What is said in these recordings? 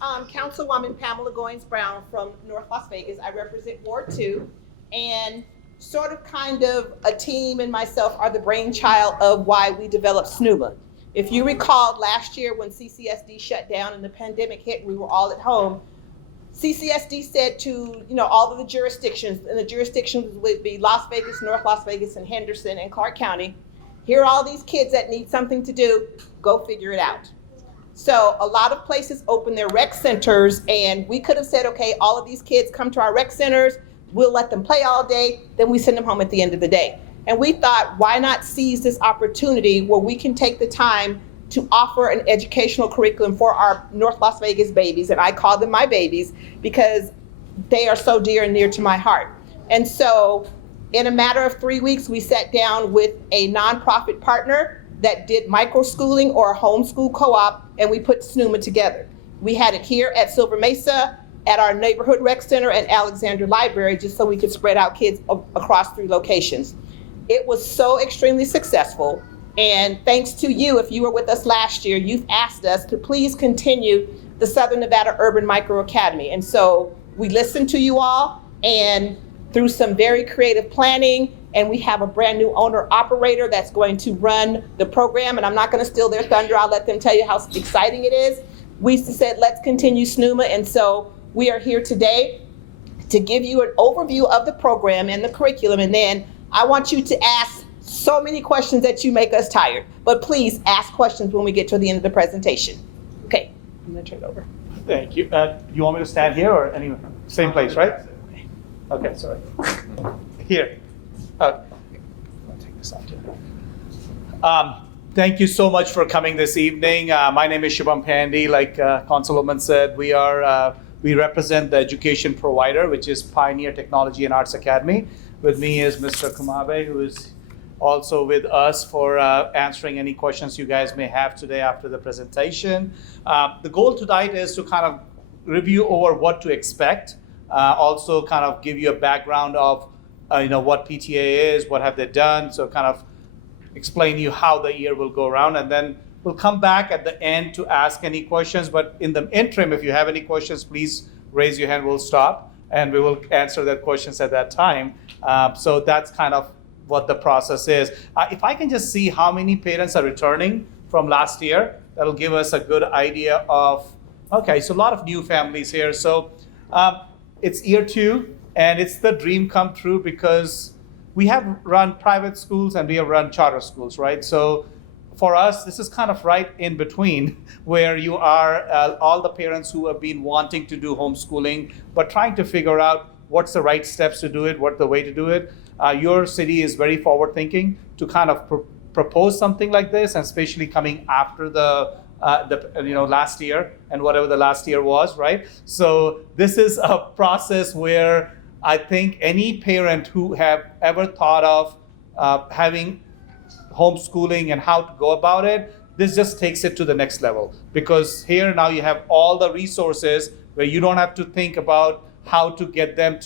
Councilwoman Pamela Goins-Brown from North Las Vegas. I represent Ward 2, and kind of a team and myself are the brainchild of why we developed SNUMA. If you recall last year when CCSD shut down and the pandemic hit, we were all at home. CCSD said to all of the jurisdictions, and the jurisdictions would be Las Vegas, North Las Vegas, and Henderson and Clark County. Here are all these kids that need something to do. Go figure it out. So a lot of places open their rec centers, and we could have said, okay, all of these kids come to our rec centers, we'll let them play all day, then we send them home at the end of the day. And we thought, why not seize this opportunity where we can take the time to offer an educational curriculum for our North Las Vegas babies, and I call them my babies because they are so dear and near to my heart. And so in a matter of 3 weeks, we sat down with a nonprofit partner that did micro-schooling or a homeschool co-op, and we put SNUMA together. We had it here at Silver Mesa, at our neighborhood rec center, and Alexander Library, just so we could spread out kids across 3 locations. It was so extremely successful, and thanks to you, if you were with us last year, you've asked us to please continue the Southern Nevada Urban Micro Academy. And so we listened to you all, and through some very creative planning, and we have a brand new owner operator that's going to run the program, and I'm not going to steal their thunder. I'll let them tell you how exciting it is. We said, let's continue SNUMA, and so we are here today to give you an overview of the program and the curriculum, and then I want you to ask so many questions that you make us tired, but please ask questions when we get to the end of the presentation. Okay, I'm going to turn it over. Thank you. You want me to stand here or anywhere? Same place, right? Okay, sorry. Here. I'll take this out here. Thank you so much for coming this evening. My name is Shubham Pandey. Like Councilwoman said, we represent the education provider, which is Pioneer Technology and Arts Academy. With me is Mr. Kumabe, who is also with us for answering any questions you guys may have today after the presentation. The goal tonight is to kind of review over what to expect, also kind of give you a background of what PTA is, what have they done, so kind of explain to you how the year will go around, and then we'll come back at the end to ask any questions. But in the interim, if you have any questions, please raise your hand, we'll stop, and we will answer that questions at that time. So that's kind of what the process is. If I can just see how many parents are returning from last year, that'll give us a good idea of, okay, so a lot of new families here. So it's year 2, and it's the dream come true because we have run private schools and we have run charter schools, right? So for us, this is kind of right in between where you are all the parents who have been wanting to do homeschooling, but trying to figure out what's the right steps to do it, what's the way to do it. Your city is very forward thinking to kind of propose something like this, and especially coming after the last year and whatever the last year was, right? So this is a process where I think any parent who have ever thought of having homeschooling and how to go about it, this just takes it to the next level, because here now you have all the resources where you don't have to think about how to get them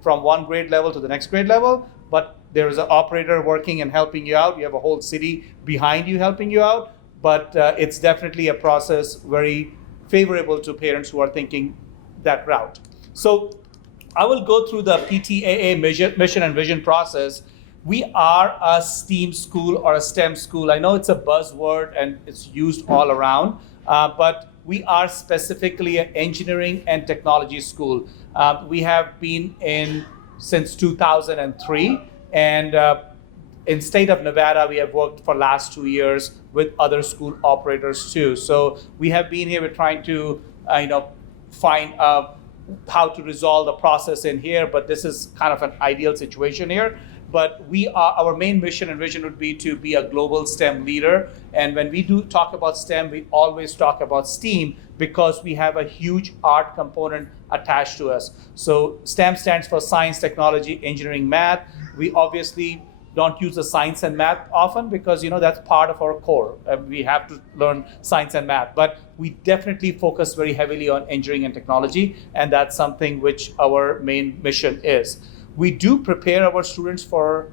from one grade level to the next grade level, but there is an operator working and helping you out. You have a whole city behind you helping you out, but it's definitely a process very favorable to parents who are thinking that route. So I will go through the PTAA mission and vision process. We are a STEAM school or a STEM school. I know it's a buzzword and it's used all around, but we are specifically an engineering and technology school. We have been in since 2003, and in state of Nevada, we have worked for last 2 years with other school operators too. So we have been here, we're trying to find how to resolve the process in here, but this is kind of an ideal situation here. But our main mission and vision would be to be a global STEM leader. And when we do talk about STEM, we always talk about STEAM because we have a huge art component attached to us. So STEM stands for science, technology, engineering, math. We obviously don't use the science and math often because that's part of our core. We have to learn science and math, but we definitely focus very heavily on engineering and technology, and that's something which our main mission is. We do prepare our students for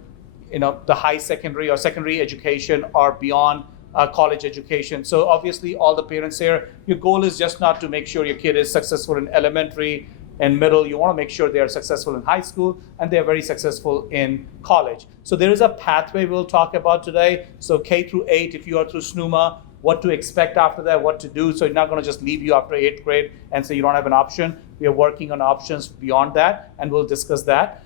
the high secondary or secondary education or beyond college education. So obviously all the parents here, your goal is just not to make sure your kid is successful in elementary and middle. You want to make sure they are successful in high school and they are very successful in college. So there is a pathway we'll talk about today. So K-8, if you are through SNUMA, what to expect after that, what to do. So you're not going to just leave you after 8th grade and say you don't have an option. We are working on options beyond that, and we'll discuss that.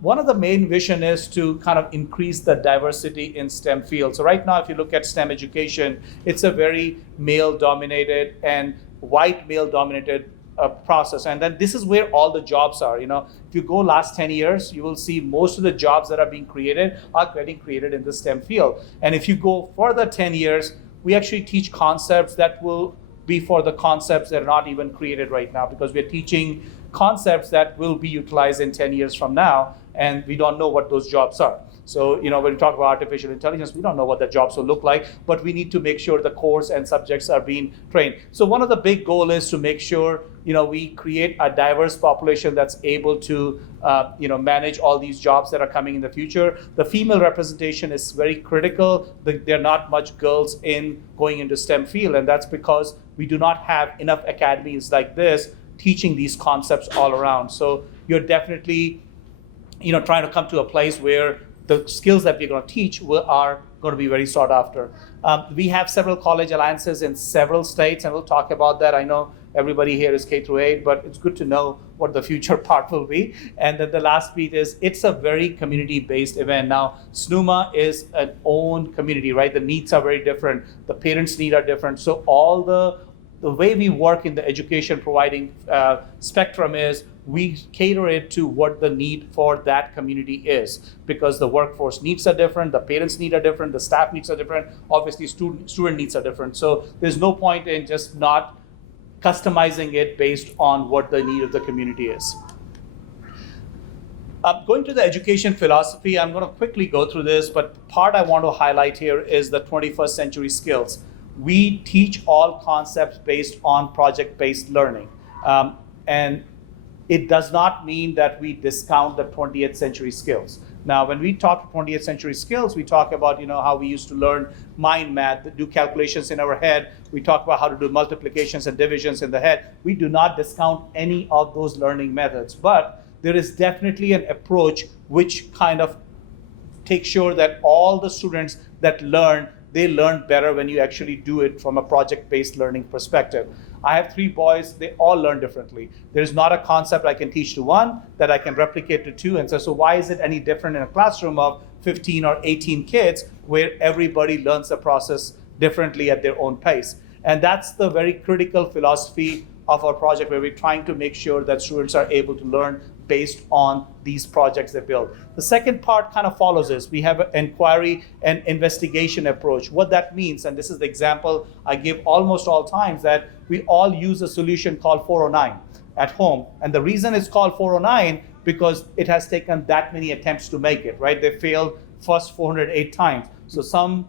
One of the main vision is to kind of increase the diversity in STEM fields. So right now, if you look at STEM education, it's a very male-dominated and white male-dominated process. And then this is where all the jobs are. You know, if you go last 10 years, you will see most of the jobs that are being created are getting created in the STEM field. And if you go further 10 years, we actually teach concepts that will be for the concepts that are not even created right now, because we're teaching concepts that will be utilized in 10 years from now, and we don't know what those jobs are. So, you know, when we talk about artificial intelligence, we don't know what the jobs will look like, but we need to make sure the course and subjects are being trained. So one of the big goals is to make sure, you know, we create a diverse population that's able to, manage all these jobs that are coming in the future. The female representation is very critical. There are not much girls in going into STEM field, and that's because we do not have enough academies like this teaching these concepts all around. So you're definitely, trying to come to a place where the skills that we're going to teach are going to be very sought after. We have several college alliances in several states, and we'll talk about that. I know everybody here is K-8, but it's good to know what the future part will be. And then the last bit is it's a very community-based event. Now, SNUMA is an own community, right? The needs are very different. The parents' needs are different. So all the way we work in the education providing spectrum is we cater it to what the need for that community is, because the workforce needs are different, the parents' needs are different, the staff needs are different, obviously student needs are different. So there's no point in just not customizing it based on what the need of the community is. Going to the education philosophy, I'm going to quickly go through this, but the part I want to highlight here is the 21st century skills. We teach all concepts based on project-based learning. And it does not mean that we discount the 20th century skills. Now, when we talk 20th century skills, we talk about how we used to learn mind math, do calculations in our head. We talk about how to do multiplications and divisions in the head. We do not discount any of those learning methods, but there is definitely an approach which kind of takes sure that all the students that learn, they learn better when you actually do it from a project-based learning perspective. I have 3 boys, they all learn differently. There's not a concept I can teach to one that I can replicate to 2. And so why is it any different in a classroom of 15 or 18 kids where everybody learns the process differently at their own pace? And that's the very critical philosophy of our project, where we're trying to make sure that students are able to learn based on these projects they build. The second part kind of follows this. We have an inquiry and investigation approach. What that means, and this is the example I give almost all times, that we all use a solution called 409 at home. And the reason it's called 409 because it has taken that many attempts to make it, right? They failed first 408 times. So some,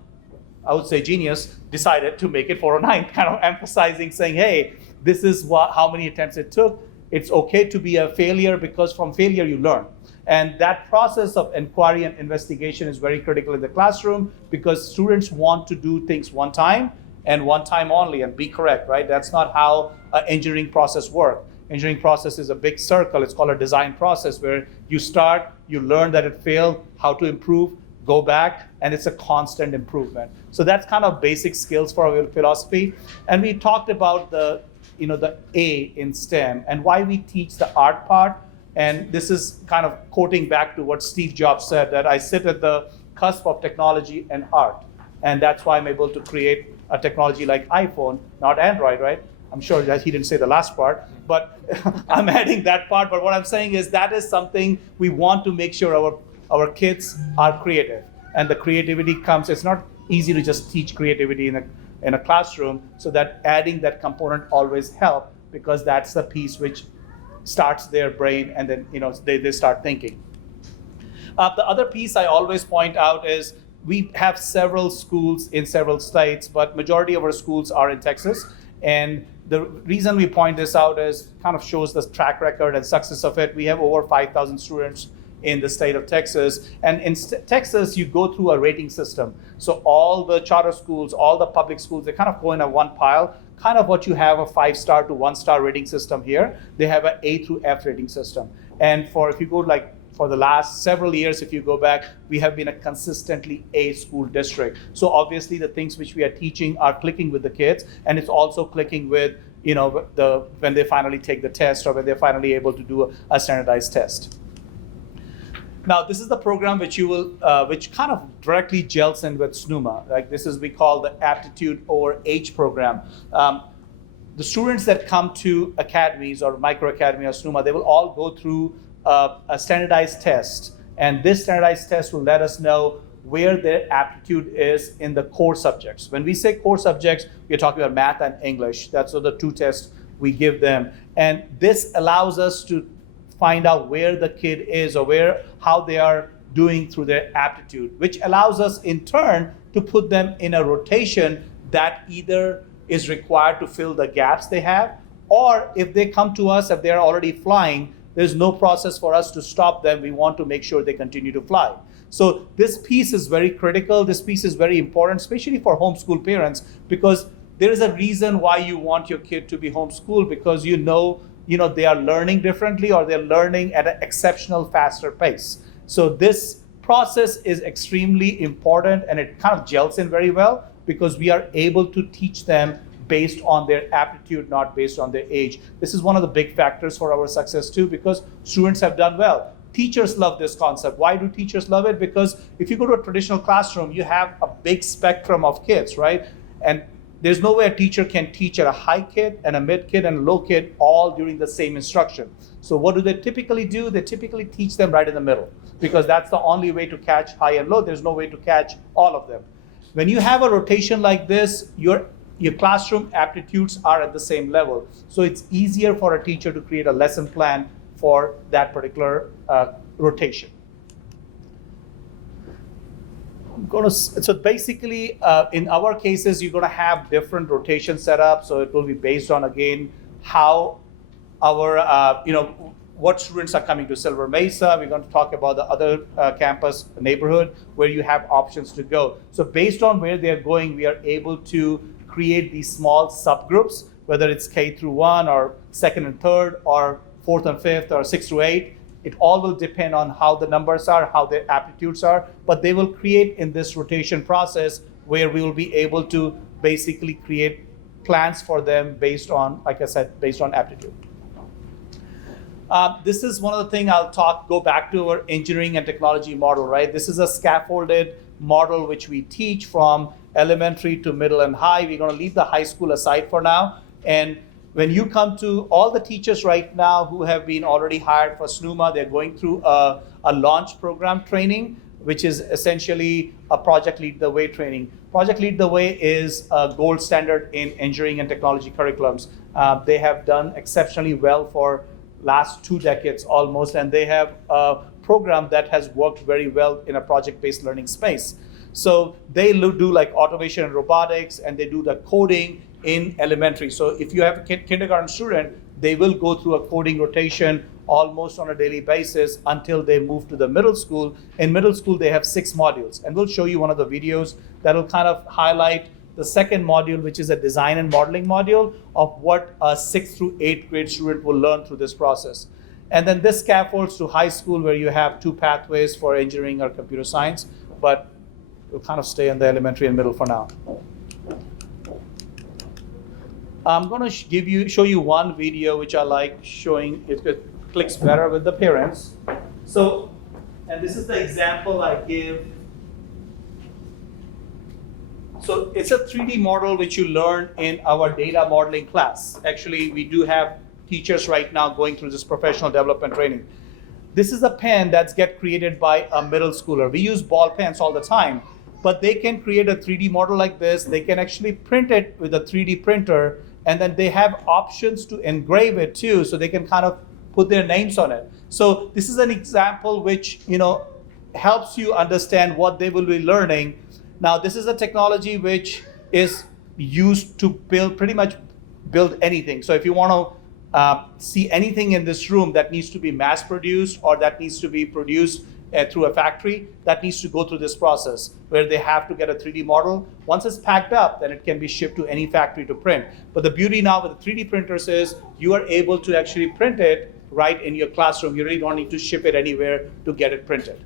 I would say genius, decided to make it 409, kind of emphasizing, saying, hey, this is how many attempts it took. It's okay to be a failure because from failure you learn. And that process of inquiry and investigation is very critical in the classroom because students want to do things one time and one time only and be correct, right? That's not how an engineering process works. Engineering process is a big circle. It's called a design process where you start, you learn that it failed, how to improve, go back, and it's a constant improvement. So that's kind of basic skills for our philosophy. And we talked about the A in STEM and why we teach the art part. And this is kind of quoting back to what Steve Jobs said, that I sit at the cusp of technology and art. And that's why I'm able to create a technology like iPhone, not Android, right? I'm sure that he didn't say the last part, but I'm adding that part. But what I'm saying is that is something we want to make sure our kids are creative. And the creativity comes, it's not easy to just teach creativity in a classroom, so that adding that component always help, because that's the piece which starts their brain and then they start thinking. The other piece I always point out is we have several schools in several states, but majority of our schools are in Texas. And the reason we point this out is kind of shows the track record and success of it. We have over 5,000 students in the state of Texas. And in Texas, you go through a rating system. So all the charter schools, all the public schools, they kind of go in a one pile, kind of what you have a 5-star to 1-star rating system here. They have an A through F rating system. And if you go like for the last several years, if you go back, we have been a consistently A school district. So obviously the things which we are teaching are clicking with the kids, and it's also clicking with, when they finally take the test or when they're finally able to do a standardized test. Now, this is the program which which kind of directly gels in with SNUMA. Like this is, we call the Aptitude over Age program. The students that come to academies or micro academy or SNUMA, they will all go through a standardized test. And this standardized test will let us know where their aptitude is in the core subjects. When we say core subjects, we're talking about math and English. That's the 2 tests we give them. And this allows us to find out where the kid is or how they are doing through their aptitude, which allows us in turn to put them in a rotation that either is required to fill the gaps they have, or if they come to us, if they're already flying, there's no process for us to stop them. We want to make sure they continue to fly. So this piece is very critical. This piece is very important, especially for homeschool parents, because there is a reason why you want your kid to be homeschooled, because they are learning differently or they're learning at an exceptional faster pace. So this process is extremely important, and it kind of gels in very well because we are able to teach them based on their aptitude, not based on their age. This is one of the big factors for our success too, because students have done well. Teachers love this concept. Why do teachers love it? Because if you go to a traditional classroom, you have a big spectrum of kids, right? And there's no way a teacher can teach at a high kid and a mid kid and a low kid all during the same instruction. So what do they typically do? They typically teach them right in the middle, because that's the only way to catch high and low. There's no way to catch all of them. When you have a rotation like this, your classroom aptitudes are at the same level. So it's easier for a teacher to create a lesson plan for that particular rotation. So basically, in our cases, you're going to have different rotation setups. So it will be based on, again, how our, what students are coming to Silver Mesa. We're going to talk about the other campus neighborhood where you have options to go. So based on where they're going, we are able to create these small subgroups, whether it's K through 1 or 2nd and 3rd or 4th and 5th or 6 through 8. It all will depend on how the numbers are, how their aptitudes are, but they will create in this rotation process where we will be able to basically create plans for them based on, like I said, based on aptitude. This is one of the things go back to our engineering and technology model, right? This is a scaffolded model which we teach from elementary to middle and high. We're going to leave the high school aside for now. And when you come to all the teachers right now who have been already hired for SNUMA, they're going through a launch program training, which is essentially a Project Lead the Way training. Project Lead the Way is a gold standard in engineering and technology curriculums. They have done exceptionally well for last 2 decades almost, and they have a program that has worked very well in a project-based learning space. So they do like automation and robotics, and they do the coding in elementary. So if you have a kindergarten student, they will go through a coding rotation almost on a daily basis until they move to the middle school. In middle school, they have 6 modules. And we'll show you one of the videos that will kind of highlight the second module, which is a design and modeling module of what a 6th through 8th grade student will learn through this process. And then this scaffolds to high school, where you have 2 pathways for engineering or computer science, but we'll kind of stay in the elementary and middle for now. I'm going to show you one video which I like showing. It clicks better with the parents. So, and this is the example I give. So it's a 3D model which you learn in our data modeling class. Actually, we do have teachers right now going through this professional development training. This is a pen that's created by a middle schooler. We use ball pens all the time, but they can create a 3D model like this. They can actually print it with a 3D printer, and then they have options to engrave it too, so they can kind of put their names on it. So this is an example which helps you understand what they will be learning. Now, this is a technology which is used to pretty much build anything. So if you want see anything in this room that needs to be mass produced or that needs to be produced through a factory, that needs to go through this process where they have to get a 3D model. Once it's packed up, then it can be shipped to any factory to print. But the beauty now with the 3D printers is you are able to actually print it right in your classroom. You really don't need to ship it anywhere to get it printed.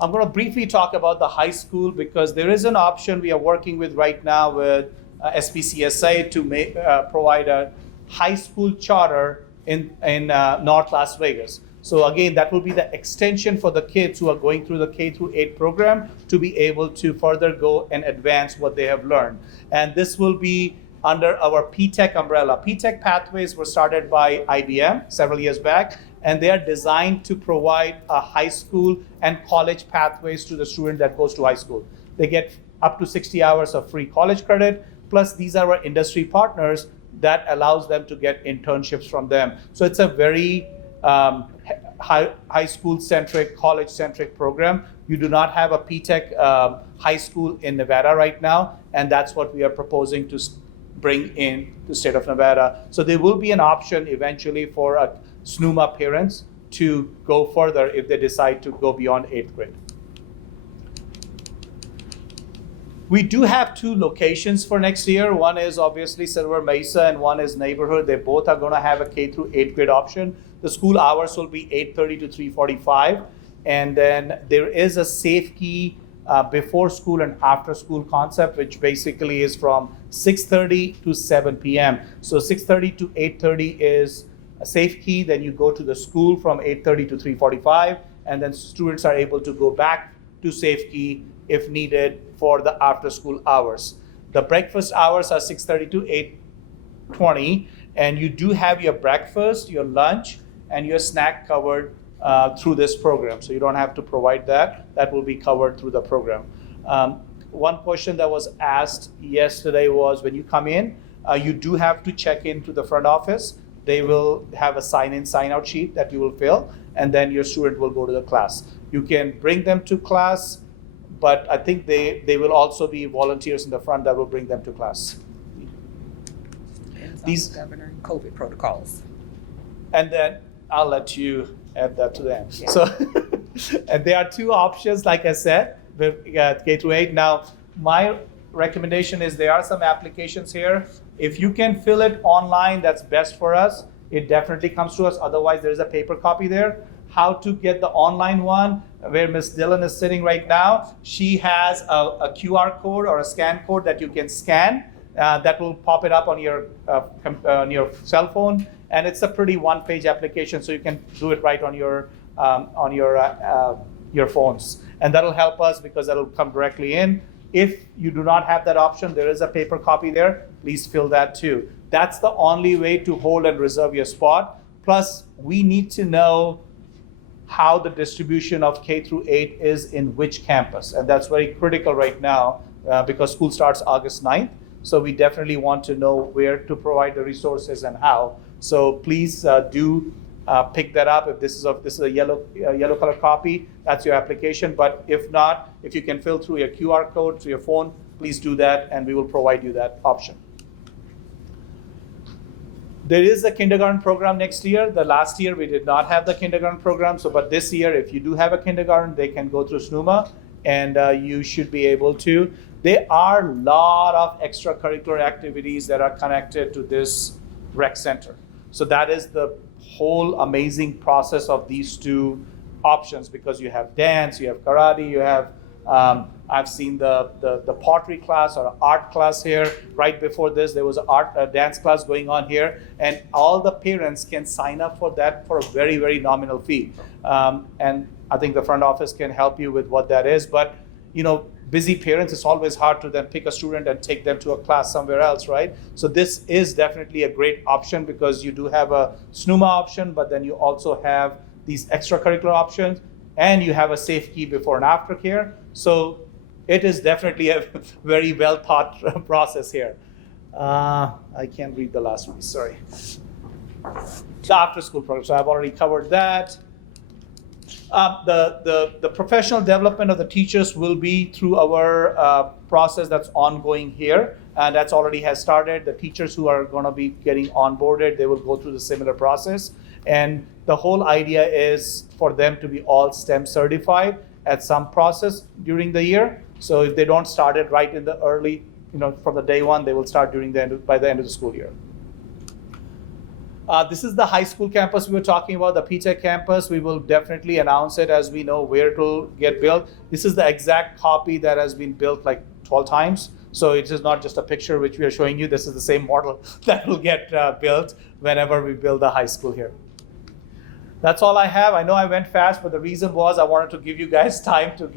I'm going to briefly talk about the high school because there is an option we are working with right now with SPCSA to provide a high school charter in North Las Vegas. So again, that will be the extension for the kids who are going through the K-8 program to be able to further go and advance what they have learned. And this will be under our P-TECH umbrella. P-TECH pathways were started by IBM several years back, and they are designed to provide a high school and college pathways to the student that goes to high school. They get up to 60 hours of free college credit, plus these are our industry partners that allows them to get internships from them. So it's a very high school-centric, college-centric program. You do not have a P-TECH high school in Nevada right now, and that's what we are proposing to bring in the state of Nevada. So there will be an option eventually for SNUMA parents to go further if they decide to go beyond 8th grade. We do have 2 locations for next year. One is obviously Silver Mesa and one is Neighborhood. They both are going to have a K through 8th grade option. The school hours will be 8:30 to 3:45. And then there is a safe key before school and after school concept, which basically is from 6:30 to 7 p.m. So 6:30 to 8:30 is a safe key. Then you go to the school from 8:30 to 3:45. And then students are able to go back to safe key if needed for the after school hours. The breakfast hours are 6:30 to 8:20, and you do have your breakfast, your lunch, and your snack covered through this program. So you don't have to provide that. That will be covered through the program. One question that was asked yesterday was when you come in, you do have to check into the front office. They will have a sign-in, sign-out sheet that you will fill, and then your student will go to the class. You can bring them to class, but I think they will also be volunteers in the front that will bring them to class. These governing COVID protocols. And then I'll let you add that to the end. Yeah. So and there are 2 options, like I said, with K-8. Now, my recommendation is there are some applications here. If you can fill it online, that's best for us. It definitely comes to us. Otherwise, there's a paper copy there. How to get the online one, where Ms. Dillon is sitting right now. She has a QR code or a scan code that you can scan. That will pop it up on your cell phone, and it's a pretty one-page application, so you can do it right on your phones, and that'll help us because that'll come directly in. If you do not have that option, there is a paper copy there. Please fill that too. That's the only way to hold and reserve your spot. Plus, we need to know how the distribution of K through 8 is in which campus, and that's very critical right now because school starts August 9th. So we definitely want to know where to provide the resources and how. So please do pick that up. If this is a yellow color copy, that's your application. But if not, if you can fill through your QR code through your phone, please do that, and we will provide you that option. There is a kindergarten program next year. The last year we did not have the kindergarten program. But this year, if you do have a kindergarten, they can go through SNUMA, and you should be able to. There are a lot of extracurricular activities that are connected to this rec center. So that is the whole amazing process of these 2 options, because you have dance, you have karate, you have, I've seen the pottery class or art class here. Right before this, there was a dance class going on here, and all the parents can sign up for that for a very, very nominal fee. And I think the front office can help you with what that is. But, busy parents, it's always hard to then pick a student and take them to a class somewhere else, right? So this is definitely a great option because you do have a SNUMA option, but then you also have these extracurricular options, and you have a safe key before and after care. So it is definitely a very well thought process here. I can't read the last piece, sorry. The after school program, so I've already covered that. The professional development of the teachers will be through our process that's ongoing here. and that's already has started. The teachers who are going to be getting onboarded, they will go through the similar process. And the whole idea is for them to be all STEM certified at some process during the year. So if they don't start it right in the early, from the day one, they will start by the end of the school year. This is the high school campus we were talking about, the P-Tech campus. We will definitely announce it as we know where it will get built. This is the exact copy that has been built like 12 times. So it is not just a picture which we are showing you. This is the same model that will get built whenever we build the high school here. That's all I have. I know I went fast, but the reason was I wanted to give you guys time to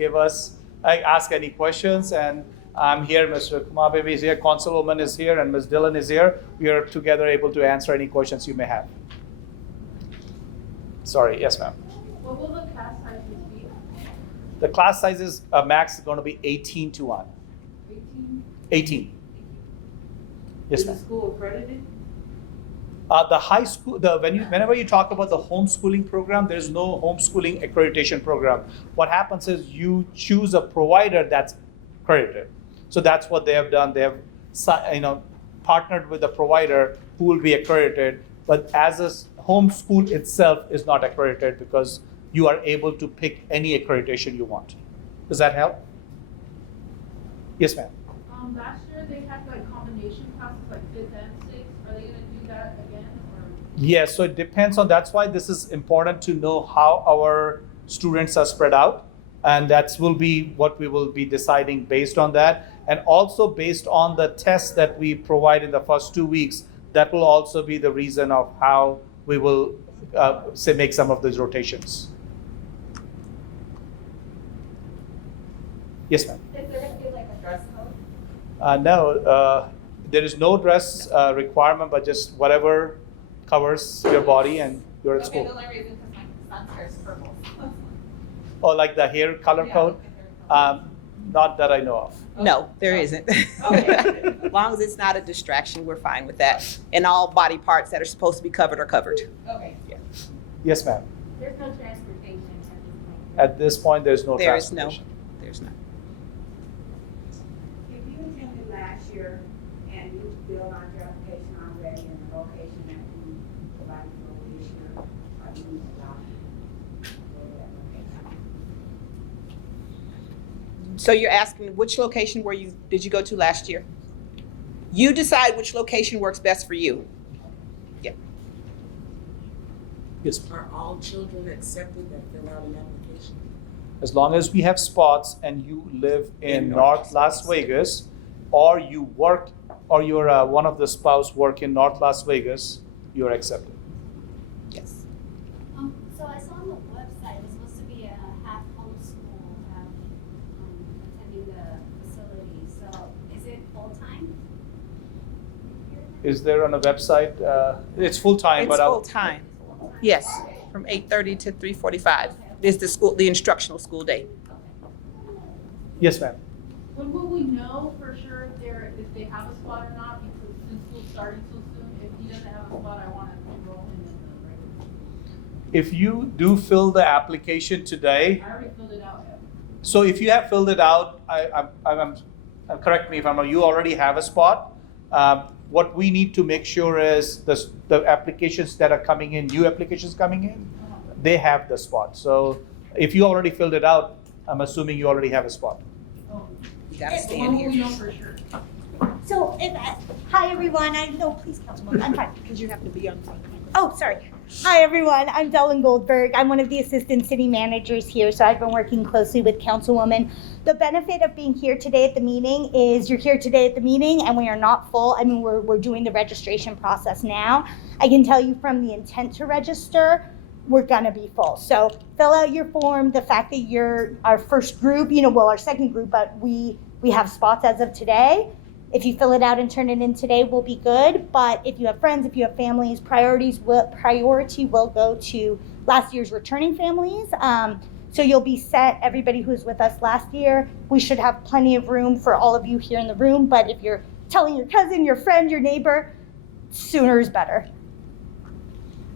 ask any questions. And I'm here, Mr. Kumababy is here, Councilwoman is here, and Ms. Dillon is here. We are together able to answer any questions you may have. Sorry, yes, ma'am. What will the class sizes be? The class sizes max is going to be 18 to 1. 18? 18. Yes, Is ma'am. the school accredited? The high school, whenever you talk about the homeschooling program, there's no homeschooling accreditation program. What happens is you choose a provider that's accredited. So that's what they have done. They have, partnered with a provider who will be accredited. But as a homeschool itself is not accredited because you are able to pick any accreditation you want. Does that help? Yes, ma'am. Last year they had like combination classes like 5th and 6th. Are they gonna do that again or? Yes, so it depends on, that's why this is important to know how our students are spread out. And that will be what we will be deciding based on that. And also based on the tests that we provide in the first 2 weeks, that will also be the reason of how we will make some of those rotations. Yes, ma'am. Is there going to be like a dress code? No, there is no dress requirement, but just whatever covers your body and you're at Okay, school. the only reason because my son's hair is purple. Or like the hair color Yeah, code? the hair color. Not that I know of. No, there isn't. Okay. As long as it's not a distraction, we're fine with that. And all body parts that are supposed to be covered are covered. Okay. Yes, ma'am. There's no transportation At this point, there's no There is no, transportation. there's not. If you attended last year and you filled out your application already in the location that you provided for this year, are you allowed to go to that location? So you're asking which location did you go to last year? You decide which location works best for you. Yes, Are all children accepted that fill out an application? as long as we have spots and you live in In North Las Vegas, or you work, or you're one of the spouse work in North Las Vegas, you're accepted. Yes. So I saw on the website, it's supposed to be a half homeschool, half attending the facility. So is it full-time? Is there on a website? It's full-time, It's but I'll. full-time. Yes, from 8:30 to 3:45 is the instructional school day. Yes, ma'am. When will we know for sure if they have a spot or not? Because since school's starting so soon, if he doesn't have a spot, I wanna enroll him in the regular. If you do fill the application today, I already filled it out. so if you have filled it out, correct me if I'm wrong, you already have a spot. What we need to make sure is the applications that are coming in, new applications coming in, they have the spot. So if you already filled it out, I'm assuming you already have a spot. Oh, You gotta when stand will we here. know for sure? So, hi everyone, please, Councilwoman, I'm fine. Because you have to be on front. Oh, sorry. Hi everyone, I'm Dellen Goldberg. I'm one of the assistant city managers here, so I've been working closely with Councilwoman. The benefit of being here today at the meeting is you're here today at the meeting and we are not full. I mean, we're doing the registration process now. I can tell you from the intent to register, we're gonna be full. So fill out your form. The fact that you're our first group, our second group, but we have spots as of today. If you fill it out and turn it in today, we'll be good. But if you have friends, if you have families, priority will go to last year's returning families. So you'll be set, everybody who's with us last year. We should have plenty of room for all of you here in the room. But if you're telling your cousin, your friend, your neighbor, sooner is better.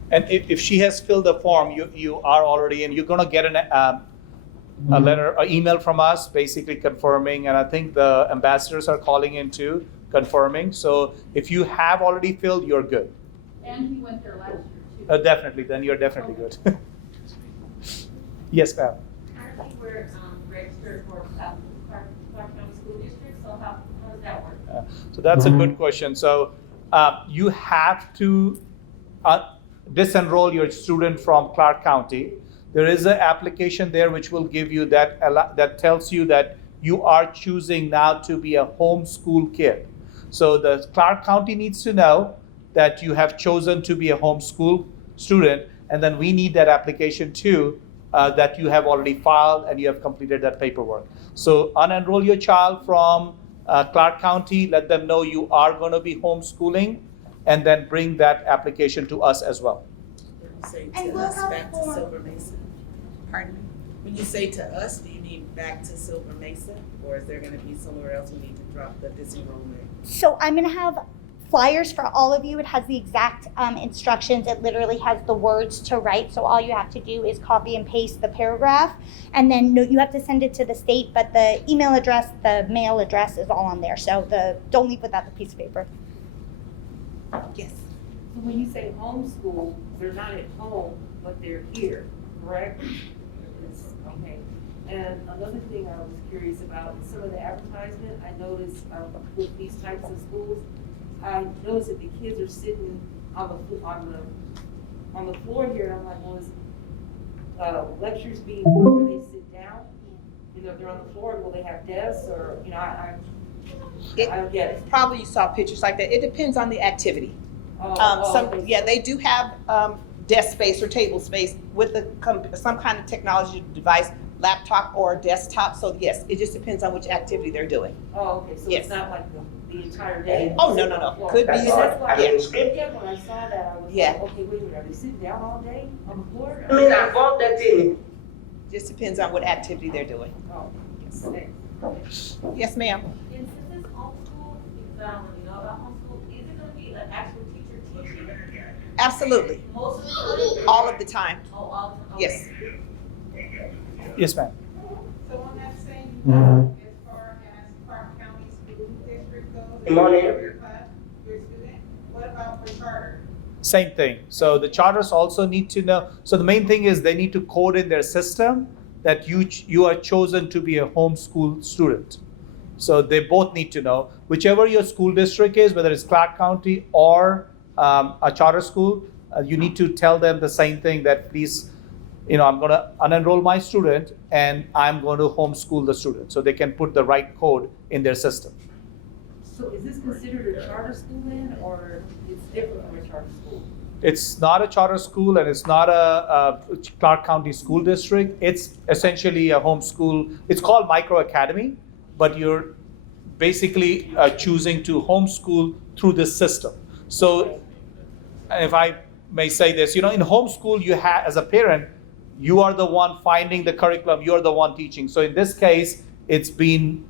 And if she has filled the form, you are already in, you're gonna get a letter, an email from us basically confirming, and I think the ambassadors are calling in too, confirming. So if you have already filled, you're good. And he went there last year too. Definitely, then you're definitely good. Yes, ma'am. Currently, we're registered for Clark County School District, so how does that work? So that's a good question. So you have to disenroll your student from Clark County. There is an application there which will give you that tells you that you are choosing now to be a homeschool kid. So the Clark County needs to know that you have chosen to be a homeschool student, and then we need that application too, that you have already filed and you have completed that paperwork. So unenroll your child from Clark County, let them know you are going to be homeschooling, and then bring that application to us as well. When you say And to we'll us, have back to form- Silver Mesa? Pardon me? When you say to us, do you mean back to Silver Mesa? Or is there gonna be somewhere else we need to drop the disenrollment? So I'm gonna have flyers for all of you. It has the exact instructions. It literally has the words to write. So all you have to do is copy and paste the paragraph, and then you have to send it to the state. But the email address, the mail address is all on there. So don't leave without the piece of paper. Yes. So when you say homeschool, they're not at home, but they're here, correct? Yes, okay. And another thing I was curious about, some of the advertisement, I noticed with these types of schools, I noticed that the kids are sitting on the floor here, and I'm like, well, is lectures being where they sit down? You know, if they're on the floor, will they have desks, or, you know, I don't get it. Probably you saw pictures like that. It depends on the activity. Okay. They do have desk space or table space with some kind of technology device, laptop or desktop. So yes, it just depends on which activity they're doing. Oh, okay, so Yes. it's not like the entire day? Oh, no. Could be. That's why, Yeah. yeah, when I saw that, I was Yeah. like, okay, wait a minute, are they sitting down all day on the floor? Just depends on what activity they're doing. Oh, Yes, thanks. yes ma'am. And since it's homeschool, if I don't really know about homeschool, is it gonna be an actual teacher teaching Absolutely. most of the time? All of the time. Oh, all the time? Yes. Yes, ma'am. So on that same note, as far as Clark County School District goes, if your class, your student, what about for charter? Same thing. So the charters also need to know. So the main thing is they need to code in their system that you are chosen to be a homeschool student. So they both need to know. Whichever your school district is, whether it's Clark County or a charter school, you need to tell them the same thing, that please, I'm going to unenroll my student and I'm going to homeschool the student. So they can put the right code in their system. So is this considered a charter school then, or it's different from a charter school? It's not a charter school and it's not a Clark County school district. It's essentially a homeschool. It's called Micro Academy, but you're basically choosing to homeschool through this system. So if I may say this, in homeschool, you have, as a parent, you are the one finding the curriculum, you're the one teaching. So in this case, it's been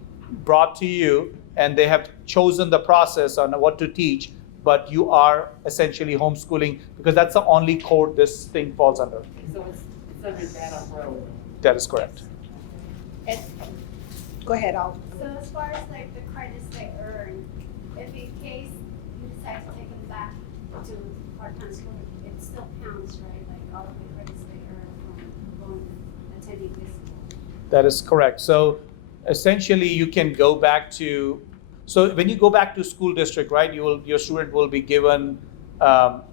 brought to you and they have chosen the process on what to teach, but you are essentially homeschooling because that's the only code this thing falls under. So it's under that umbrella? That is correct. Go ahead, I'll. So as far as like the credits they earn, if in case you decide to take them back to part-time school, it still counts, right? Like all of the credits they earn from attending this school. That is correct. So essentially you can go back to, so when you go back to school district, right, your student will be given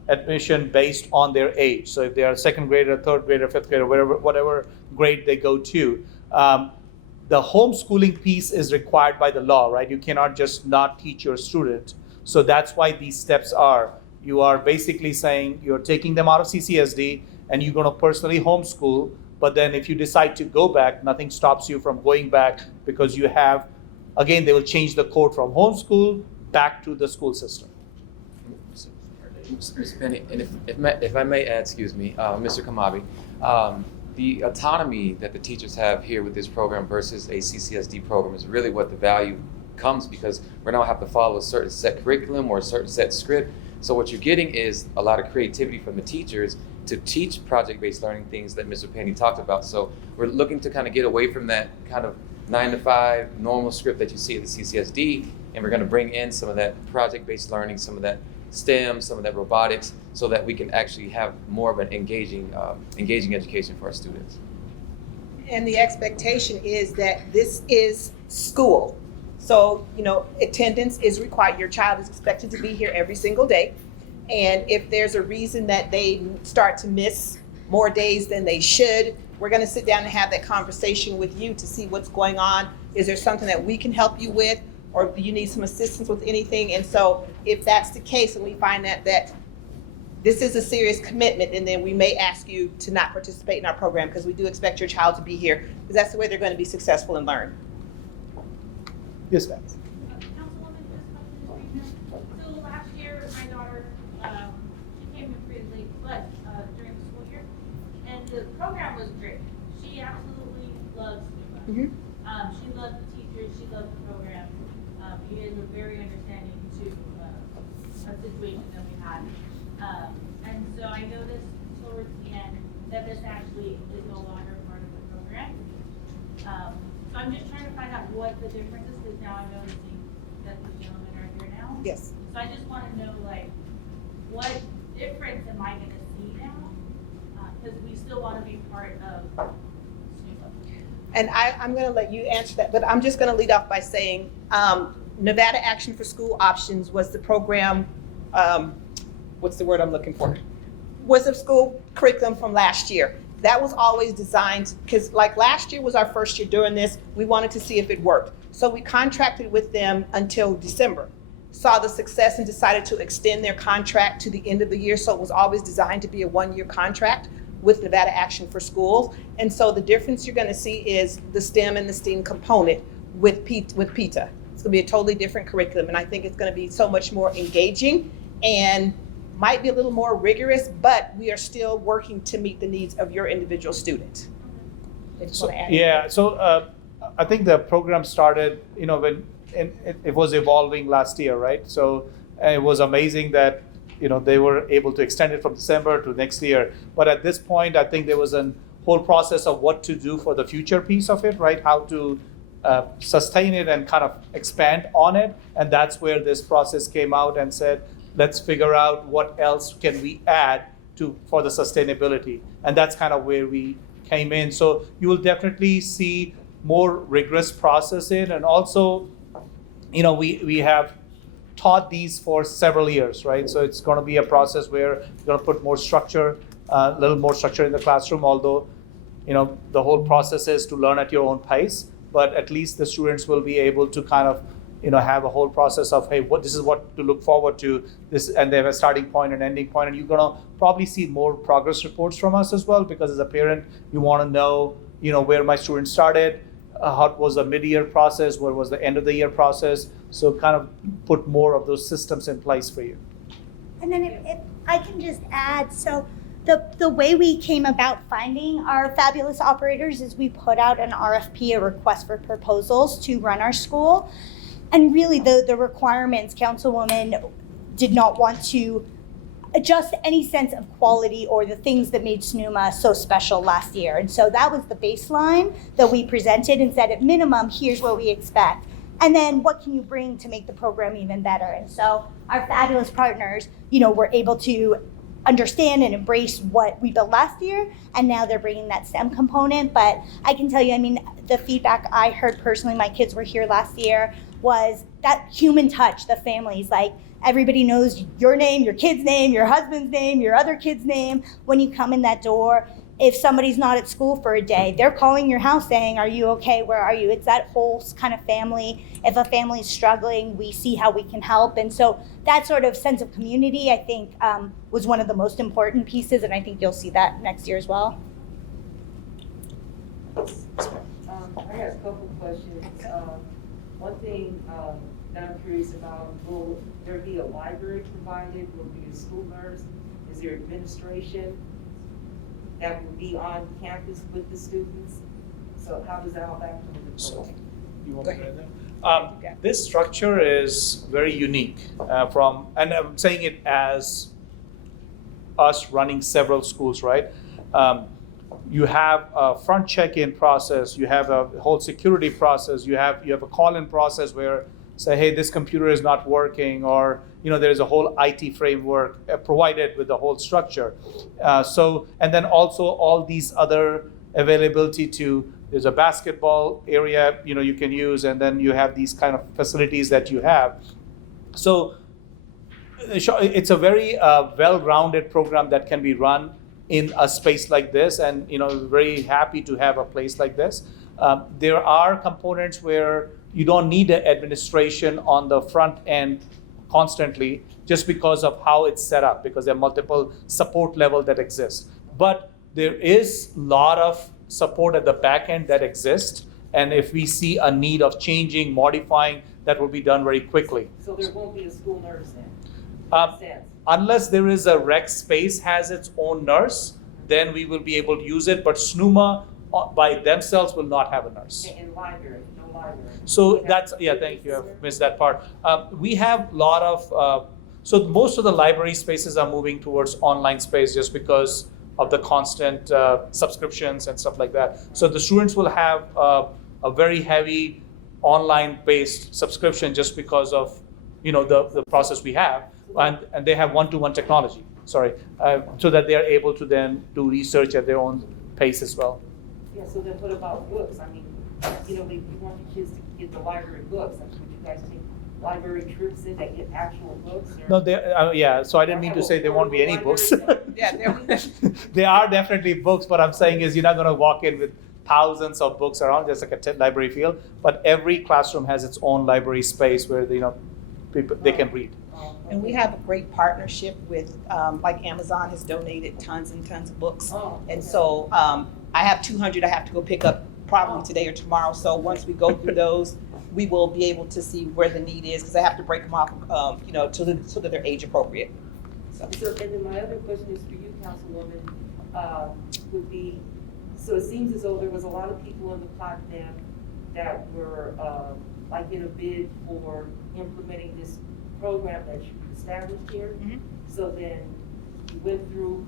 admission based on their age. So if they are second grader, third grader, fifth grader, whatever grade they go to, the homeschooling piece is required by the law, right? You cannot just not teach your student. So that's why these steps are. You are basically saying you're taking them out of CCSD and you're going to personally homeschool. But then if you decide to go back, nothing stops you from going back because you have, again, they will change the code from homeschool back to the school system. Ms. Penny, and if I may add, excuse me, Mr. Kamabi, the autonomy that the teachers have here with this program versus a CCSD program is really what the value comes, because we don't have to follow a certain set curriculum or a certain set script. So what you're getting is a lot of creativity from the teachers to teach project-based learning, things that Mr. Penny talked about. So we're looking to kind of get away from that kind of 9 to 5 normal script that you see at the CCSD and we're going to bring in some of that project-based learning, some of that STEM, some of that robotics, so that we can actually have more of an engaging education for our students. And the expectation is that this is school. So, attendance is required. Your child is expected to be here every single day. And if there's a reason that they start to miss more days than they should, we're going to sit down and have that conversation with you to see what's going on. Is there something that we can help you with, or do you need some assistance with anything? And so if that's the case and we find that this is a serious commitment, and then we may ask you to not participate in our program, because we do expect your child to be here, because that's the way they're going to be successful and learn. Yes, ma'am. Councilwoman, this question is for you. So last year, my daughter, she came in pretty late, but during the school year, and the program was great. She absolutely loves SNUMA. She loved the teachers, she loved the program. You guys were very understanding to a situation that we had. And so I noticed towards the end that this actually is no longer part of the program. So I'm just trying to find out what the difference is, because now I'm noticing that these gentlemen are here now. Yes. So I just want to know, what difference am I going to see now? Because we still want to be part of SNUMA. And I'm going to let you answer that, but I'm just going to lead off by saying Nevada Action for School Options was the program, what's the word I'm looking for? Was a school curriculum from last year. That was always designed, because last year was our first year doing this, we wanted to see if it worked. So we contracted with them until December, saw the success and decided to extend their contract to the end of the year. So it was always designed to be a one-year contract with Nevada Action for Schools. And so the difference you're gonna see is the STEM and the STEAM component with PITA. It's gonna be a totally different curriculum, and I think it's gonna be so much more engaging and might be a little more rigorous, but we are still working to meet the needs of your individual student. If you So, wanna add yeah, so I think the program started, when it was evolving last year, right? So it was amazing that, they were able to extend it from December to next year. But at this point, I think there was a whole process of what to do for the future piece of it, right? How to sustain it and kind of expand on it. And that's where this process came out and said, let's figure out what else can we add for the sustainability. And that's kind of where we came in. So you will definitely see more rigorous process in, and also, we have taught these for several years, right? So it's going to be a process where we're going to put more structure, a little more structure in the classroom, although, the whole process is to learn at your own pace, but at least the students will be able to kind of, have a whole process of, hey, this is what to look forward to, this, and they have a starting point and ending point, and you're gonna probably see more progress reports from us as well, because as a parent, you wanna know, where my student started, how was the mid-year process, where was the end of the year process, so kind of put more of those systems in place for you. And then if I can just add, so the way we came about finding our fabulous operators is we put out an RFP, a request for proposals, to run our school. And really the requirements, Councilwoman did not want to adjust any sense of quality or the things that made SNUMA so special last year. And so that was the baseline that we presented and said, at minimum, here's what we expect. And then what can you bring to make the program even better? And so our fabulous partners, were able to understand and embrace what we built last year, and now they're bringing that STEM component. But I can tell you, the feedback I heard personally, my kids were here last year, was that human touch, the families, everybody knows your name, your kid's name, your husband's name, your other kid's name. When you come in that door, if somebody's not at school for a day, they're calling your house saying, are you okay, where are you? It's that whole kind of family. If a family's struggling, we see how we can help. And so that sort of sense of community, I think, was one of the most important pieces, and I think you'll see that next year as well. I have a couple questions. One thing that I'm curious about, will there be a library provided? Will there be a school nurse? Is there administration that will be on campus with the students? So how does that all factor into the program? You want to go ahead? This structure is very unique and I'm saying it as us running several schools, right? You have a front check-in process, you have a whole security process, you have a call-in process where say, hey, this computer is not working, or there's a whole IT framework provided with the whole structure. And then also all these other availability to, there's a basketball area you can use, and then you have these kind of facilities that you have. So it's a very well-rounded program that can be run in a space like this, and very happy to have a place like this. There are components where you don't need the administration on the front end constantly, just because of how it's set up, because there are multiple support levels that exist. But there is a lot of support at the back end that exists, and if we see a need of changing, modifying, that will be done very quickly. So there won't be a school nurse then? Sense. Unless there is a rec space has its own nurse, then we will be able to use it, but SNUMA by themselves will not have a nurse. And library, no library. So that's, thank you, I've missed that part. We have a lot of, so most of the library spaces are moving towards online space just because of the constant subscriptions and stuff like that. So the students will have a very heavy online-based subscription just because of, the process we have. And they have one-to-one technology, so that they are able to then do research at their own pace as well. Yeah, so then what about books? I mean, you want your kids to get the library books. Would you guys take library trips in that get actual books? Or? No, so I didn't mean to say there won't be any books. Yeah, There are definitely books, but I'm saying is you're not going to walk in with thousands of books around, just like a library feel. But every classroom has its own library space where people they can read. And we have a great partnership with, like Amazon has donated tons and tons of books. And so I have 200 I have to go pick up probably today or tomorrow. So once we go through those, we will be able to see where the need is, because I have to break them off, so that they're age appropriate. So and then my other question is for you, Councilwoman, would be, so it seems as though there was a lot of people on the platform that were like in a bid for implementing this program that you established here. Mhm. So then you went through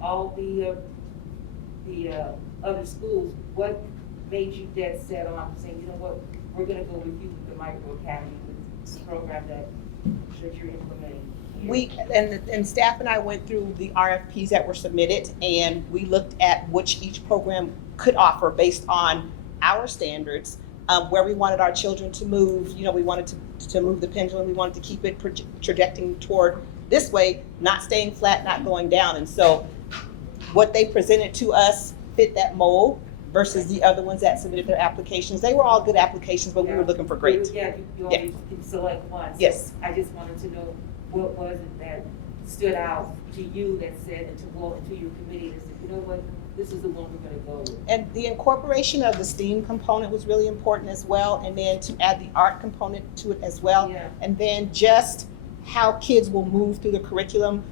all the other schools. What made you dead set on saying, we're gonna go with you with the Micro Academy, with this program that you're implementing here? We, and staff and I went through the RFPs that were submitted, and we looked at which each program could offer based on our standards, where we wanted our children to move. We wanted to move the pendulum. We wanted to keep it trajecting toward this way, not staying flat, not going down. And so what they presented to us fit that mold versus the other ones that submitted their applications. They were all good applications, but we were looking for grades. Yeah, you only can select one. So Yes. I just wanted to know what was it that stood out to you that said, and to your committee that said, what, this is the one we're gonna go with. And the incorporation of the STEAM component was really important as well, and then to add the art component to it as well. Yeah. And then just how kids will move through the curriculum.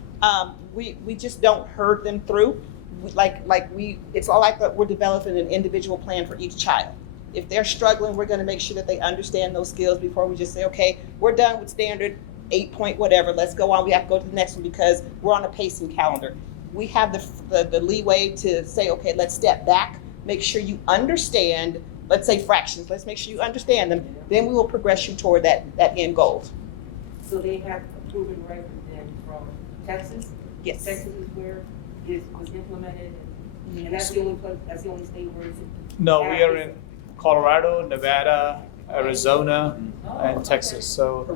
We just don't herd them through. It's all like we're developing an individual plan for each child. If they're struggling, we're gonna make sure that they understand those skills before we just say, okay, we're done with standard 8-point whatever, let's go on, we have to go to the next one because we're on a pacing calendar. We have the leeway to say, okay, let's step back, make sure you understand, let's say fractions, let's make sure you understand them, then we will progress you toward that end goal. So they have a proven record then from Texas? Yes. Texas is where it was implemented, and that's the only place, that's the only state where it's. No, we are in Colorado, Nevada, Arizona, and Texas. So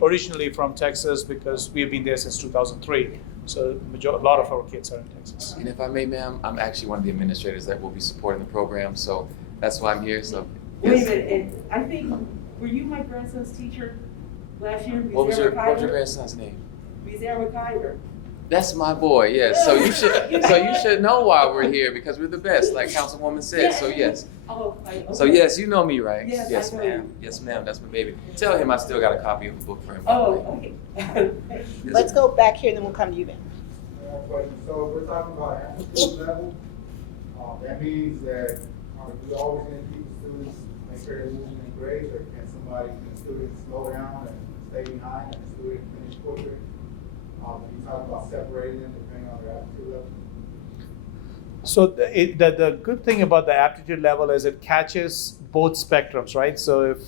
originally from Texas, because we've been there since 2003. So a lot of our kids are in Texas. And if I may, ma'am, I'm actually one of the administrators that will be supporting the program, so that's why I'm here. So Wait a yes. minute, and I think, were you my grandson's teacher last year? What was your grandson's name? Rizera Kyler. That's my boy. Yes. So you should know why we're here, because we're the best, like Councilwoman said. So yes. Oh, okay. So yes, you know me, right? Yes, I know ma'am. you. Yes, ma'am. That's my baby. Tell him I still got a copy of the book for him. Oh, okay. Yes. Let's go back here and then we'll come to you, Ben. So we're talking about aptitude level. That means that we always going to keep the students, make sure they're moving in grades, or can students slow down and stay behind and the student finish quicker? You talk about separating them depending on their aptitude level. So the good thing about the aptitude level is it catches both spectrums, right? So if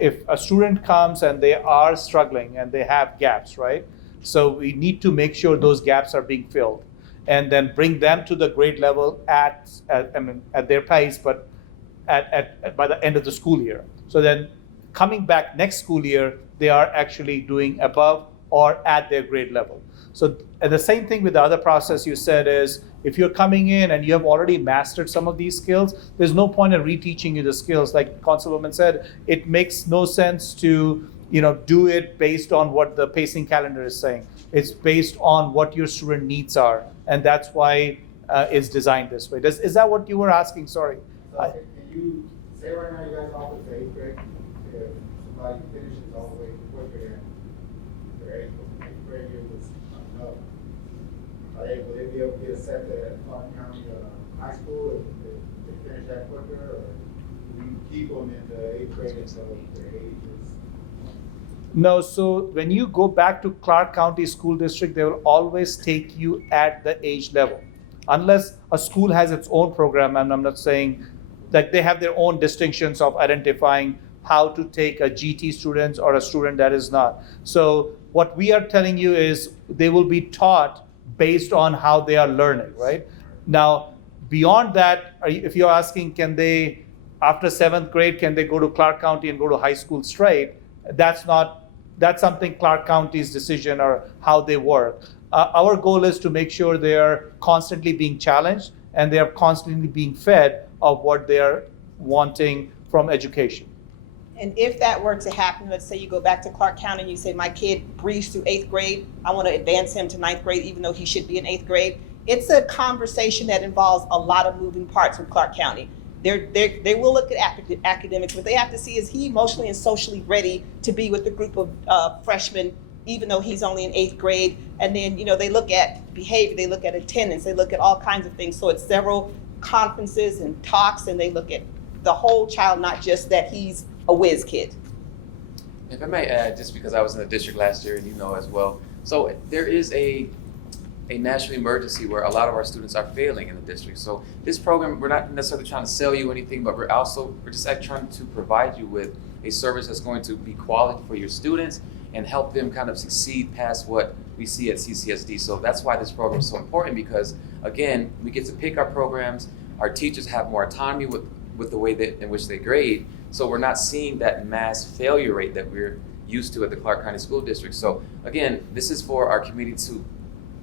if a student comes and they are struggling and they have gaps, right? So we need to make sure those gaps are being filled, and then bring them to the grade level at their pace, but by the end of the school year. So then coming back next school year, they are actually doing above or at their grade level. So and the same thing with the other process you said is, if you're coming in and you have already mastered some of these skills, there's no point in reteaching you the skills. Like Councilwoman said, it makes no sense to do it based on what the pacing calendar is saying. It's based on what your student needs are, and that's why it's designed this way. Is that what you were asking? Sorry. So can you say right now you guys offer to 8th grade? If somebody finishes all the way quicker than their 8th grade year was coming up, will they be able to get accepted at Clark County High School if they finish that quicker, or do you keep them in the 8th grade until their age is? No, so when you go back to Clark County School District, they will always take you at the age level. Unless a school has its own program, and I'm not saying that they have their own distinctions of identifying how to take a GT student or a student that is not. So what we are telling you is they will be taught based on how they are learning, right? Now, beyond that, if you're asking, can they, after 7th grade, can they go to Clark County and go to high school straight? That's something Clark County's decision or how they work. Our goal is to make sure they are constantly being challenged and they are constantly being fed of what they are wanting from education. And if that were to happen, let's say you go back to Clark County and you say, my kid breezed through 8th grade, I want to advance him to 9th grade, even though he should be in 8th grade. It's a conversation that involves a lot of moving parts with Clark County. They will look at academics. What they have to see is he emotionally and socially ready to be with a group of freshmen, even though he's only in 8th grade. And then, they look at behavior, they look at attendance, they look at all kinds of things. So it's several conferences and talks, and they look at the whole child, not just that he's a whiz kid. If I may add, just because I was in the district last year and you know as well, so there is a national emergency where a lot of our students are failing in the district. So this program, we're not necessarily trying to sell you anything, but we're just trying to provide you with a service that's going to be quality for your students and help them kind of succeed past what we see at CCSD. So that's why this program is so important, because again, we get to pick our programs, our teachers have more autonomy with the way in which they grade. So we're not seeing that mass failure rate that we're used to at the Clark County School District. So again, this is for our community to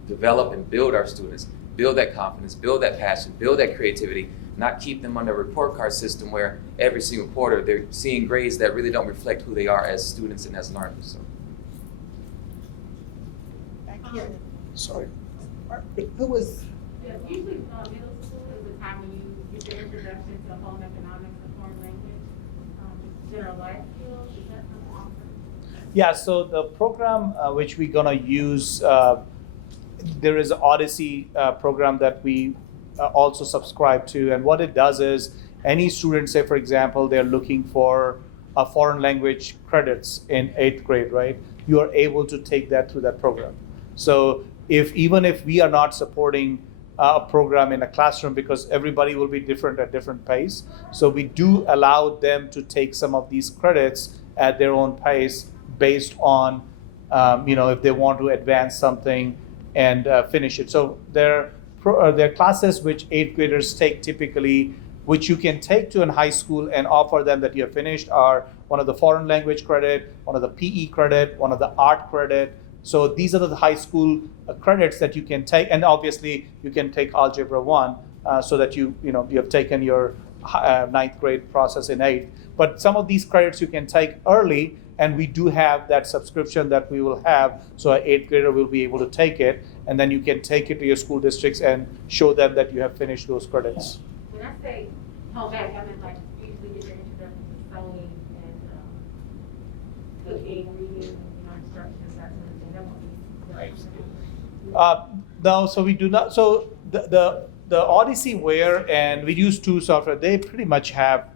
develop and build our students, build that confidence, build that passion, build that creativity, not keep them on a report card system where every single quarter they're seeing grades that really don't reflect who they are as students and as learners. So. Back here. Sorry. Who was? Yeah, usually middle school is the time when you get your introduction to home economics and foreign language, general life skills. Is that something offered? Yeah, so the program which we're gonna use, there is an Odyssey program that we also subscribe to, and what it does is any student, say for example, they're looking for a foreign language credits in 8th grade, right? You are able to take that through that program. So even if we are not supporting a program in a classroom, because everybody will be different at different pace, so we do allow them to take some of these credits at their own pace based on if they want to advance something and finish it. So there are classes which 8th graders take typically, which you can take to in high school and offer them that you have finished, are one of the foreign language credit, one of the PE credit, one of the art credit. So these are the high school credits that you can take, and obviously you can take Algebra 1 so that you have taken your 9th grade process in 8th. But some of these credits you can take early, and we do have that subscription that we will have, so an 8th grader will be able to take it, and then you can take it to your school districts and show them that you have finished those credits. When I say home ec, I mean like usually get your introduction to sewing and cooking, reading, instructions, that sort of thing. That won't be. No, so we do not. So the Odyssey Ware, and we use 2 software. They pretty much have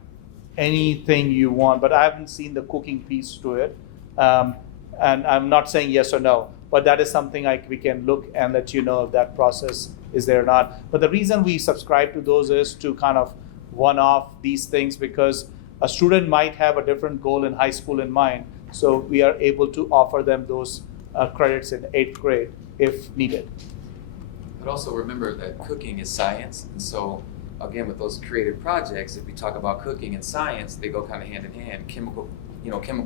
anything you want, but I haven't seen the cooking piece to it. And I'm not saying yes or no, but that is something we can look and let you know if that process is there or not. But the reason we subscribe to those is to kind of one-off these things, because a student might have a different goal in high school in mind, so we are able to offer them those credits in 8th grade if needed. But also remember that cooking is science, and so again with those creative projects, if we talk about cooking and science, they go kind of hand in hand. Chemical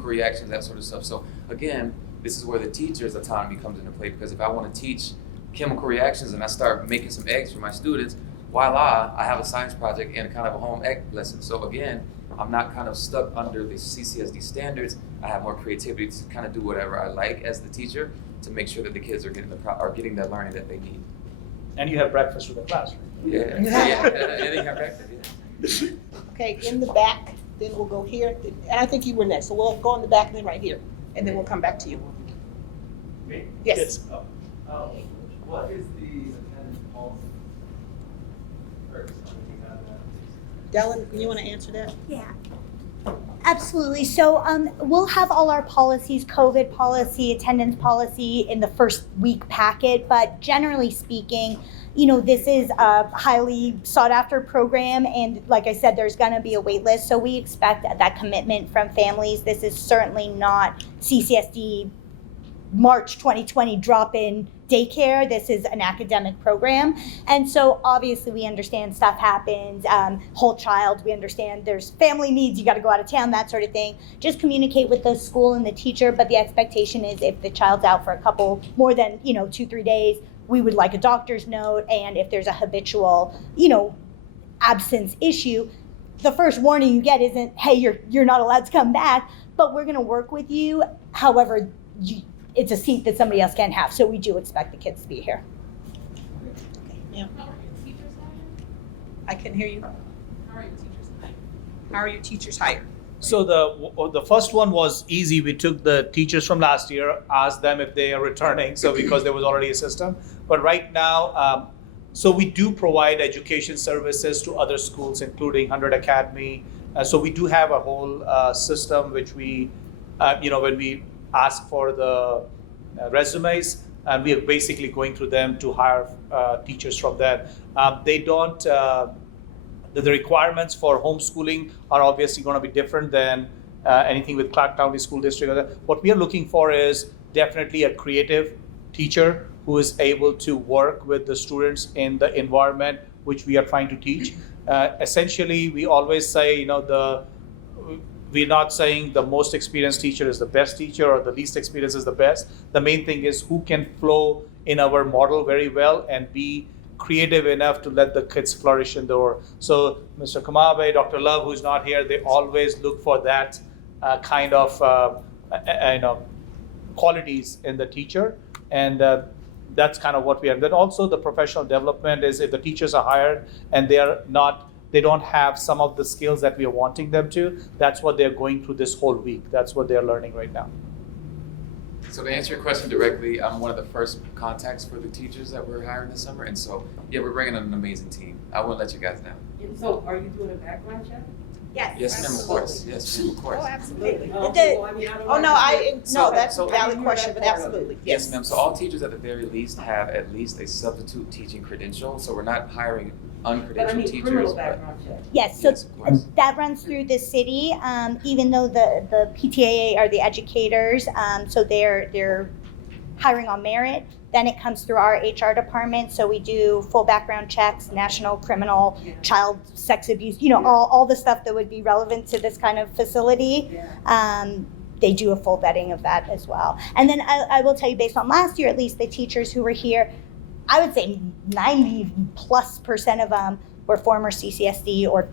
reactions, that sort of stuff. So again, this is where the teacher's autonomy comes into play, because if I want to teach chemical reactions and I start making some eggs for my students, voila, I have a science project and kind of a home ec lesson. So again, I'm not kind of stuck under the CCSD standards. I have more creativity to kind of do whatever I like as the teacher to make sure that the kids are getting the learning that they need. And you have breakfast with the class, right? Yeah, and then you have breakfast, yeah. Okay, in the back, then we'll go here, and I think you were next, so we'll go in the back and then right here, and then we'll come back to you. Me? Yes. What is the attendance policy? Or something you have that? Dylan, you want to answer that? Yeah. Absolutely. So we'll have all our policies, COVID policy, attendance policy in the first week packet, but generally speaking, this is a highly sought after program, and like I said, there's gonna be a wait list, so we expect that commitment from families. This is certainly not CCSD March 2020 drop-in daycare. This is an academic program. And so obviously we understand stuff happens, whole child, we understand there's family needs, you got to go out of town, that sort of thing. Just communicate with the school and the teacher, but the expectation is if the child's out for a couple more than 2-3 days, we would like a doctor's note. And if there's a habitual absence issue, the first warning you get isn't, hey, you're not allowed to come back, but we're going to work with you. However, it's a seat that somebody else can have, so we do expect the kids to be here. Okay, ma'am. How are your teachers hired? I couldn't hear you. How are your teachers hired? How are your teachers hired? So the first one was easy. We took the teachers from last year, asked them if they are returning, so because there was already a system. But right now, so we do provide education services to other schools, including 100 Academy. So we do have a whole system which we, when we ask for the resumes, and we are basically going through them to hire teachers from that. They don't, the requirements for homeschooling are obviously going to be different than anything with Clark County School District. What we are looking for is definitely a creative teacher who is able to work with the students in the environment which we are trying to teach. Essentially, we always say, we're not saying the most experienced teacher is the best teacher or the least experienced is the best. The main thing is who can flow in our model very well and be creative enough to let the kids flourish in the world. So Mr. Kamabe, Dr. Love, who's not here, they always look for that kind of qualities in the teacher. And that's kind of what we are. Then also the professional development is if the teachers are hired and they don't have some of the skills that we are wanting them to, that's what they're going through this whole week. That's what they're learning right now. So to answer your question directly, I'm one of the first contacts for the teachers that we're hiring this summer, and so yeah, we're bringing in an amazing team. I will let you guys know. And so are you doing a background check? Yes. Yes, ma'am, of course. Yes, ma'am, of course. Oh, absolutely. Okay, well, I mean, I don't Oh, no, know. that's a So- valid question, but absolutely, Yes, yes. ma'am. So all teachers at the very least have at least a substitute teaching credential. So we're not hiring uncredentialed But I mean, teachers. criminal but- background check. Yes, so Yes, of course. that runs through the city, even though the PTAA are the educators, so they're hiring on merit. Then it comes through our HR department, so we do full background checks, national, criminal, Yeah. child sex abuse, all the stuff that would be relevant to this kind of facility. Yeah. They do a full vetting of that as well. And then I will tell you, based on last year, at least the teachers who were here, I would say 90+% of them were former CCSD or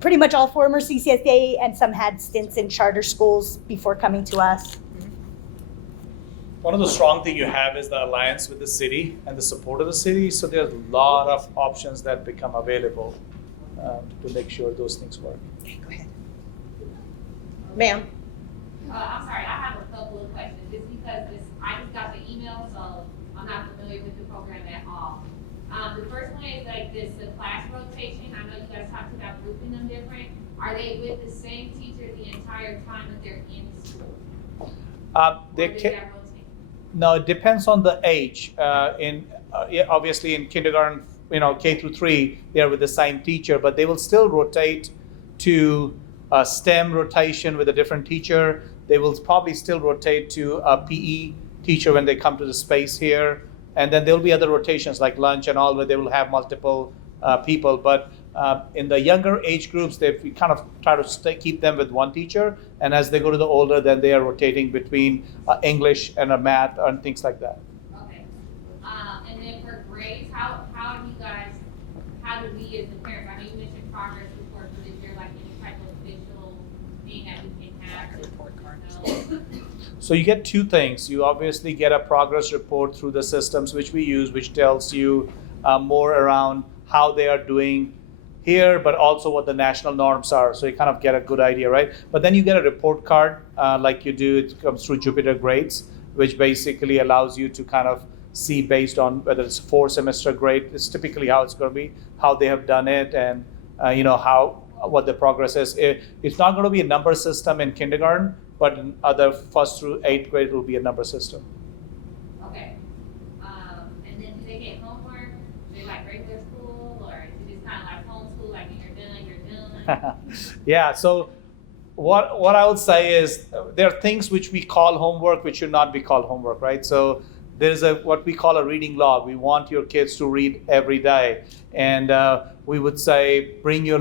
pretty much all former CCSD, and some had stints in charter schools before coming to us. One of the strong things you have is the alliance with the city and the support of the city. So there's a lot of options that become available to make sure those things work. Okay, go ahead. Ma'am? I'm sorry, I have a couple of questions, just because I just got the email, so I'm not familiar with the program at all. The first one is the class rotation. I know you guys talked about grouping them different. Are they with the same teacher the entire time that they're in school? Or They does can, that rotate? no, it depends on the age. Obviously in kindergarten, K through 3, they are with the same teacher, but they will still rotate to a STEM rotation with a different teacher. They will probably still rotate to a PE teacher when they come to the space here. And then there'll be other rotations like lunch and all where they will have multiple people. But in the younger age groups, we kind of try to keep them with one teacher. And as they go to the older, then they are rotating between English and a math and things like that. Okay. And then for grades, how do we as the parents, I know you mentioned progress reports, but is there like any type of visual thing that we can have? Report card. So you get two things. You obviously get a progress report through the systems which we use, which tells you more around how they are doing here, but also what the national norms are. So you kind of get a good idea, right? But then you get a report card like you do. It comes through Jupyter Grades, which basically allows you to kind of see based on whether it's 4-semester grade. It's typically how it's going to be, how they have done it, and what the progress is. It's not going to be a number system in kindergarten, but in other 1st through 8th grade, it will be a number system. Okay. And then do they get homework? Do they like regular school, or is it just kind of like homeschool, like when you're done? Yeah, so what I would say is there are things which we call homework which should not be called homework, right? So there's what we call a reading log. We want your kids to read every day. And we would say bring your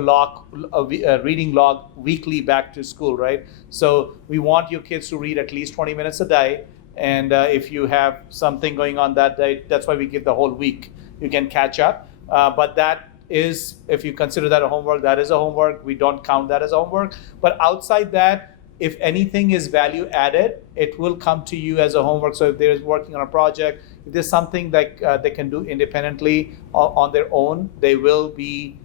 reading log weekly back to school, right? So we want your kids to read at least 20 minutes a day. And if you have something going on that day, that's why we give the whole week. You can catch up. But that is, if you consider that a homework, that is a homework. We don't count that as homework. But outside that, if anything is value added, it will come to you as a homework. So if they're working on a project, if there's something that they can do independently on their own, it will be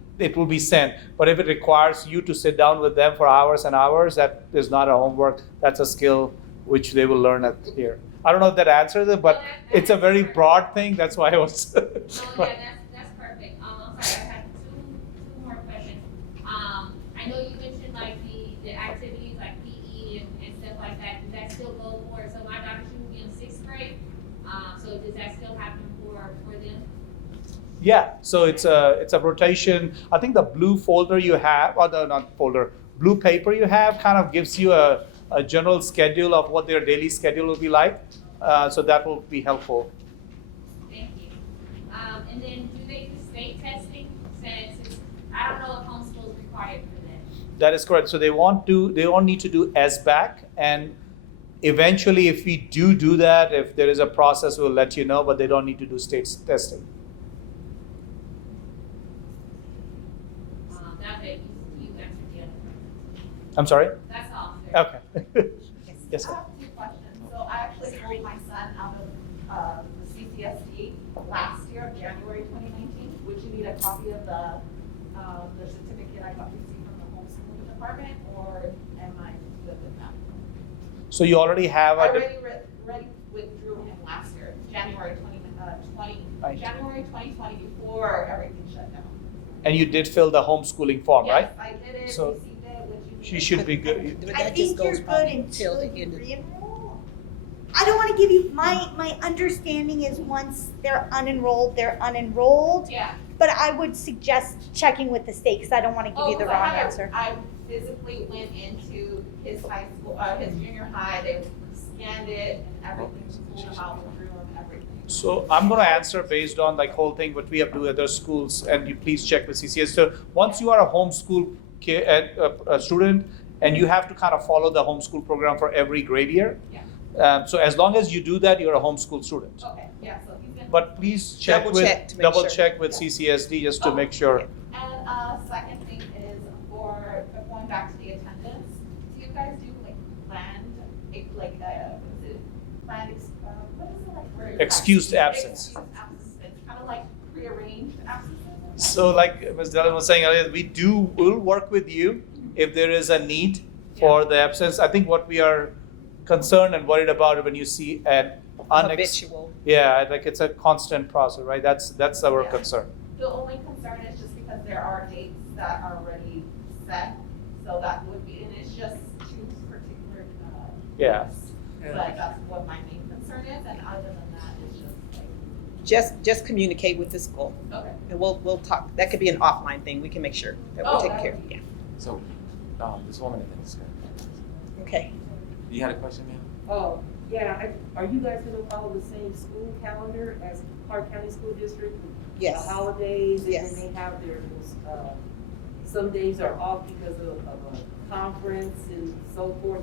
sent. But if it requires you to sit down with them for hours and hours, that is not a homework. That's a skill which they will learn here. I don't know if that answers it, but it's a very broad thing. That's why I was. No, yeah, that's perfect. I'm sorry, I have two more questions. I know you mentioned like the activities like PE and stuff like that. Does that still go for? So my daughter, she will be in 6th grade. So does that still happen for them? Yeah, so it's a rotation. I think the blue folder you have, or the not folder, blue paper you have kind of gives you a general schedule of what their daily schedule will be like. So that will be helpful. Thank you. And then do they do state testing? Since I don't know if homeschool is required for that. That is correct. So they won't need to do SBAC, and eventually if we do that, if there is a process, we'll let you know, but they don't need to do state testing. That's it. You answered the other question. I'm sorry? That's all. Okay. Yes, I sir. have 2 questions. So I actually pulled my son out of the CCSD last year, January 2019. Would you need a copy of the certificate I got received from the homeschool department, or am I good with that? So you already have I already withdrew him last year, January 2020, before everything shut down. and you did fill the homeschooling form, right? Yes, I did it, So received it, would you? she should be good. But I that think just goes you're good probably until till the you end of. re-enroll. I don't want to give you, my understanding is once they're unenrolled. Yeah. But I would suggest checking with the state because I don't want to give you the because wrong answer. I physically went into his high school, his junior high, they scanned it and everything, pulled him out of the room, everything. So I'm going to answer based on like whole thing what we have to do at other schools, and you please check with CCS. So once you are a homeschool student, and you have to kind of follow the homeschool program for every grade year. Yeah. So as long as you do that, you're a homeschool student. Okay, yeah, so he's been. But please check Double check to make sure. check with CCSD just to Oh, make sure. And second thing is for going back to the attendance, do you guys do like planned, what is it? Planned, what is it like? for- Excused absence. Excused absence, it's kind of like prearranged absences. So like Ms. Dillon was saying earlier, we'll work with you if there is a need for the absence. I think what we are concerned and worried about when you see an Habitual. yeah, like it's a constant process, right? That's our concern. The only concern is just because there are dates that are already set, so that would be, and it's just 2 particular, Yeah. dates. But that's what my main concern is, and other than that, it's just like. Just communicate with the school, Okay. and we'll talk. That could be an offline thing. We can make sure that we're Oh, taking that care would of. be- Yeah. So, this woman in the skirt. Okay. You had a question, ma'am? Oh, yeah, are you guys gonna follow the same school calendar as Clark County School District? Yes. The holidays, and Yes. then they have their, some days are off because of a conference and so forth,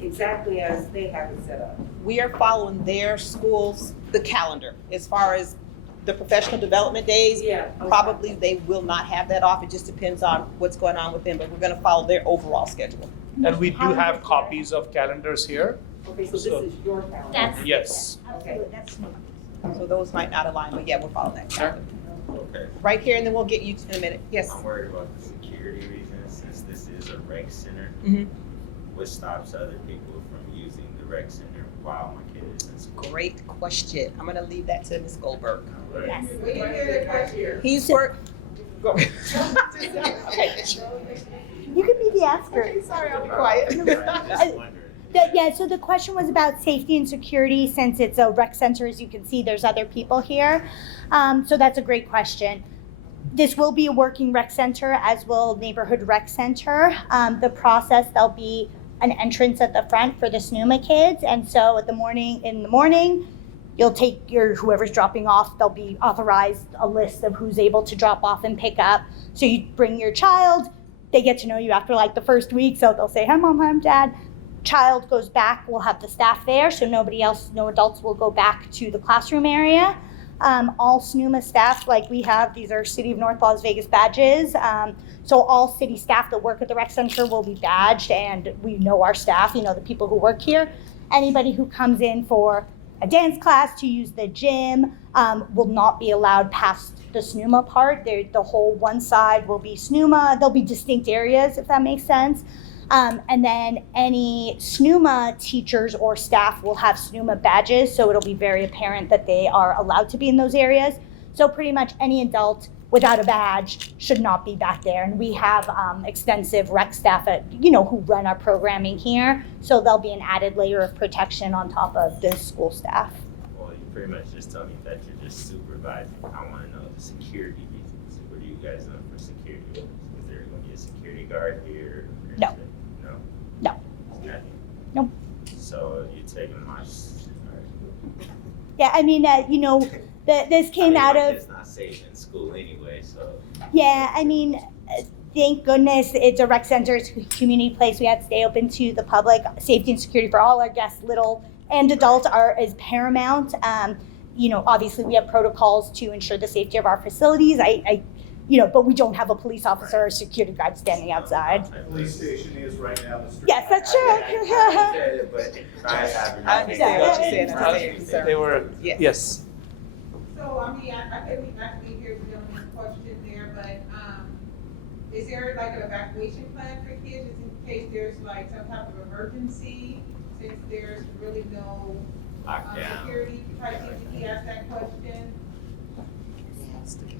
exactly as they have it set up. We are following their schools, the calendar, as far as the professional development days. Yeah. okay. Probably they will not have that off. It just depends on what's going on with them, but we're gonna follow their overall schedule. And we do have copies of calendars here. Okay, so this So- is your calendar. That's, Yes. absolutely, that's SNUMA. So those might not align, but yeah, we'll follow that calendar. Okay. Right here, and then we'll get you in a minute. Yes. I'm worried about the security reasons, since this is a rec center. Mhm. What stops other people from using the rec center while my kid is in school? Great question. I'm gonna leave that to Ms. Goldberg. Yes. He's work. Go. Okay. You can be the asker. Okay, sorry, I'll be quiet. I'm just wondering. Yeah, so the question was about safety and security. Since it's a rec center, as you can see, there's other people here. So that's a great question. This will be a working rec center, as will neighborhood rec center. The process, there'll be an entrance at the front for the SNUMA kids. And so in the morning, you'll take whoever's dropping off, they'll be authorized a list of who's able to drop off and pick up. So you bring your child, they get to know you after like the first week. So they'll say, hi mom, hi dad. Child goes back, we'll have the staff there, so no adults will go back to the classroom area. All SNUMA staff, like we have, these are City of North Las Vegas badges. So all city staff that work at the rec center will be badged, and we know our staff, the people who work here. Anybody who comes in for a dance class to use the gym will not be allowed past the SNUMA part. The whole one side will be SNUMA. There'll be distinct areas, if that makes sense. And then any SNUMA teachers or staff will have SNUMA badges, so it'll be very apparent that they are allowed to be in those areas. So pretty much any adult without a badge should not be back there. And we have extensive rec staff who run our programming here, so there'll be an added layer of protection on top of the school staff. Well, you pretty much just told me that you're just supervising. I want to know the security reasons. What are you guys doing for security? Is there going to be a security guard here? Or No. is it- No? No. Nothing? Nope. So you're taking my, alright. Yeah, I mean, this came out my of. kid's not safe in school anyway, so. Yeah, I mean, thank goodness it's a rec center, it's a community place. We have to stay open to the public. Safety and security for all our guests, little and adult, is paramount. Obviously we have protocols to ensure the safety of our facilities. But we don't have a police officer or security guard standing outside. The police station is right down the street. Yes, that's true. But I have. I understand what you're saying. I understand your concern. They were, Yes. yes. So, I couldn't actually hear the gentleman's question there, but, is there like an evacuation plan for kids just in case there's like some type of emergency? Since there's really no, Lockdown. security, try to see if he asked that question.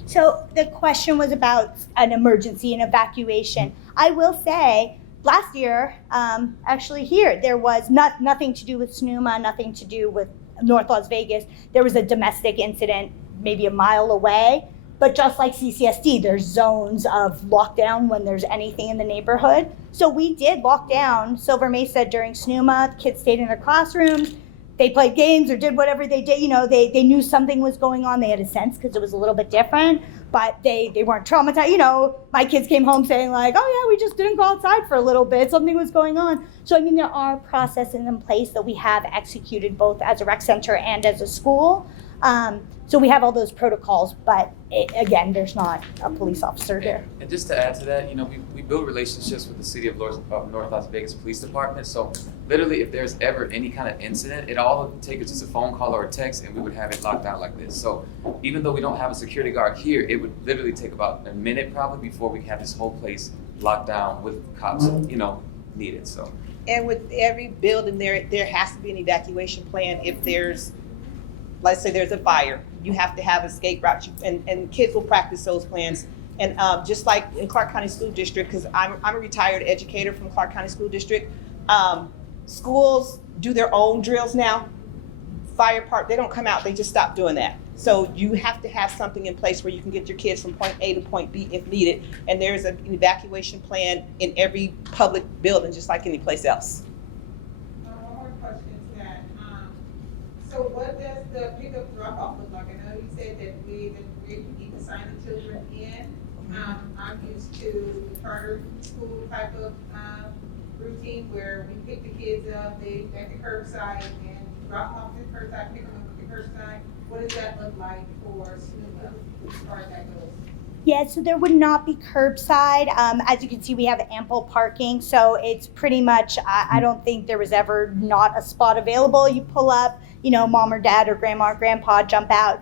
So the question was about an emergency and evacuation. I will say, last year, actually here, there was nothing to do with SNUMA, nothing to do with North Las Vegas. There was a domestic incident maybe a mile away. But just like CCSD, there's zones of lockdown when there's anything in the neighborhood. So we did lock down Silver Mesa during SNUMA. The kids stayed in their classrooms. They played games or did whatever they did. They knew something was going on. They had a sense because it was a little bit different, but they weren't traumatized. My kids came home saying like, oh yeah, we just didn't go outside for a little bit. Something was going on. So, I mean, there are processes in place that we have executed both as a rec center and as a school. So we have all those protocols, but again, there's not a police officer here. And just to add to that, we build relationships with the City of North Las Vegas Police Department. So literally, if there's ever any kind of incident, it all would take is just a phone call or a text, and we would have it locked down like this. So even though we don't have a security guard here, it would literally take about a minute probably before we have this whole place locked down with cops, needed. So. And with every building there has to be an evacuation plan if there's, let's say there's a fire. You have to have escape routes, and kids will practice those plans. And just like in Clark County School District, because I'm a retired educator from Clark County School District, schools do their own drills now. Fire part, they don't come out, they just stop doing that. So you have to have something in place where you can get your kids from point A to point B if needed. And there's an evacuation plan in every public building, just like any place else. One more question to that. So what does the pickup drop off look like? I know you said that we need to sign the children in. I'm used to the charter school type of routine where we pick the kids up, they at the curbside and drop them off at the curbside, pick them up at the curbside. What does that look like for SNUMA as far as that goes? Yeah, so there would not be curbside. As you can see, we have ample parking, so it's pretty much, I don't think there was ever not a spot available. You pull up, you know, mom or dad or grandma or grandpa jump out.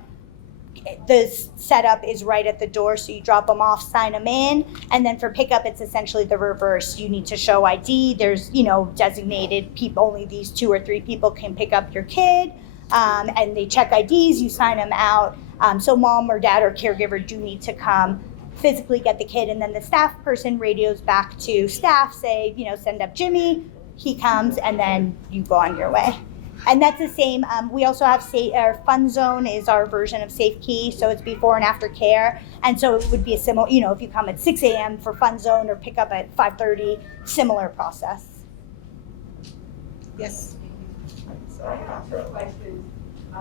The setup is right at the door, so you drop them off, sign them in, and then for pickup, it's essentially the reverse. You need to show ID. There's, you know, designated people, only these 2 or 3 people can pick up your kid, and they check IDs, you sign them out. So mom or dad or caregiver do need to come physically get the kid, and then the staff person radios back to staff, say, you know, send up Jimmy, he comes, and then you go on your way. And that's the same. We also have our Fun Zone is our version of Safe Key, so it's before and after care. And so it would be a similar, you know, if you come at 6 a.m. for Fun Zone or pick up at 5:30, similar process. Yes. So I have 2 questions.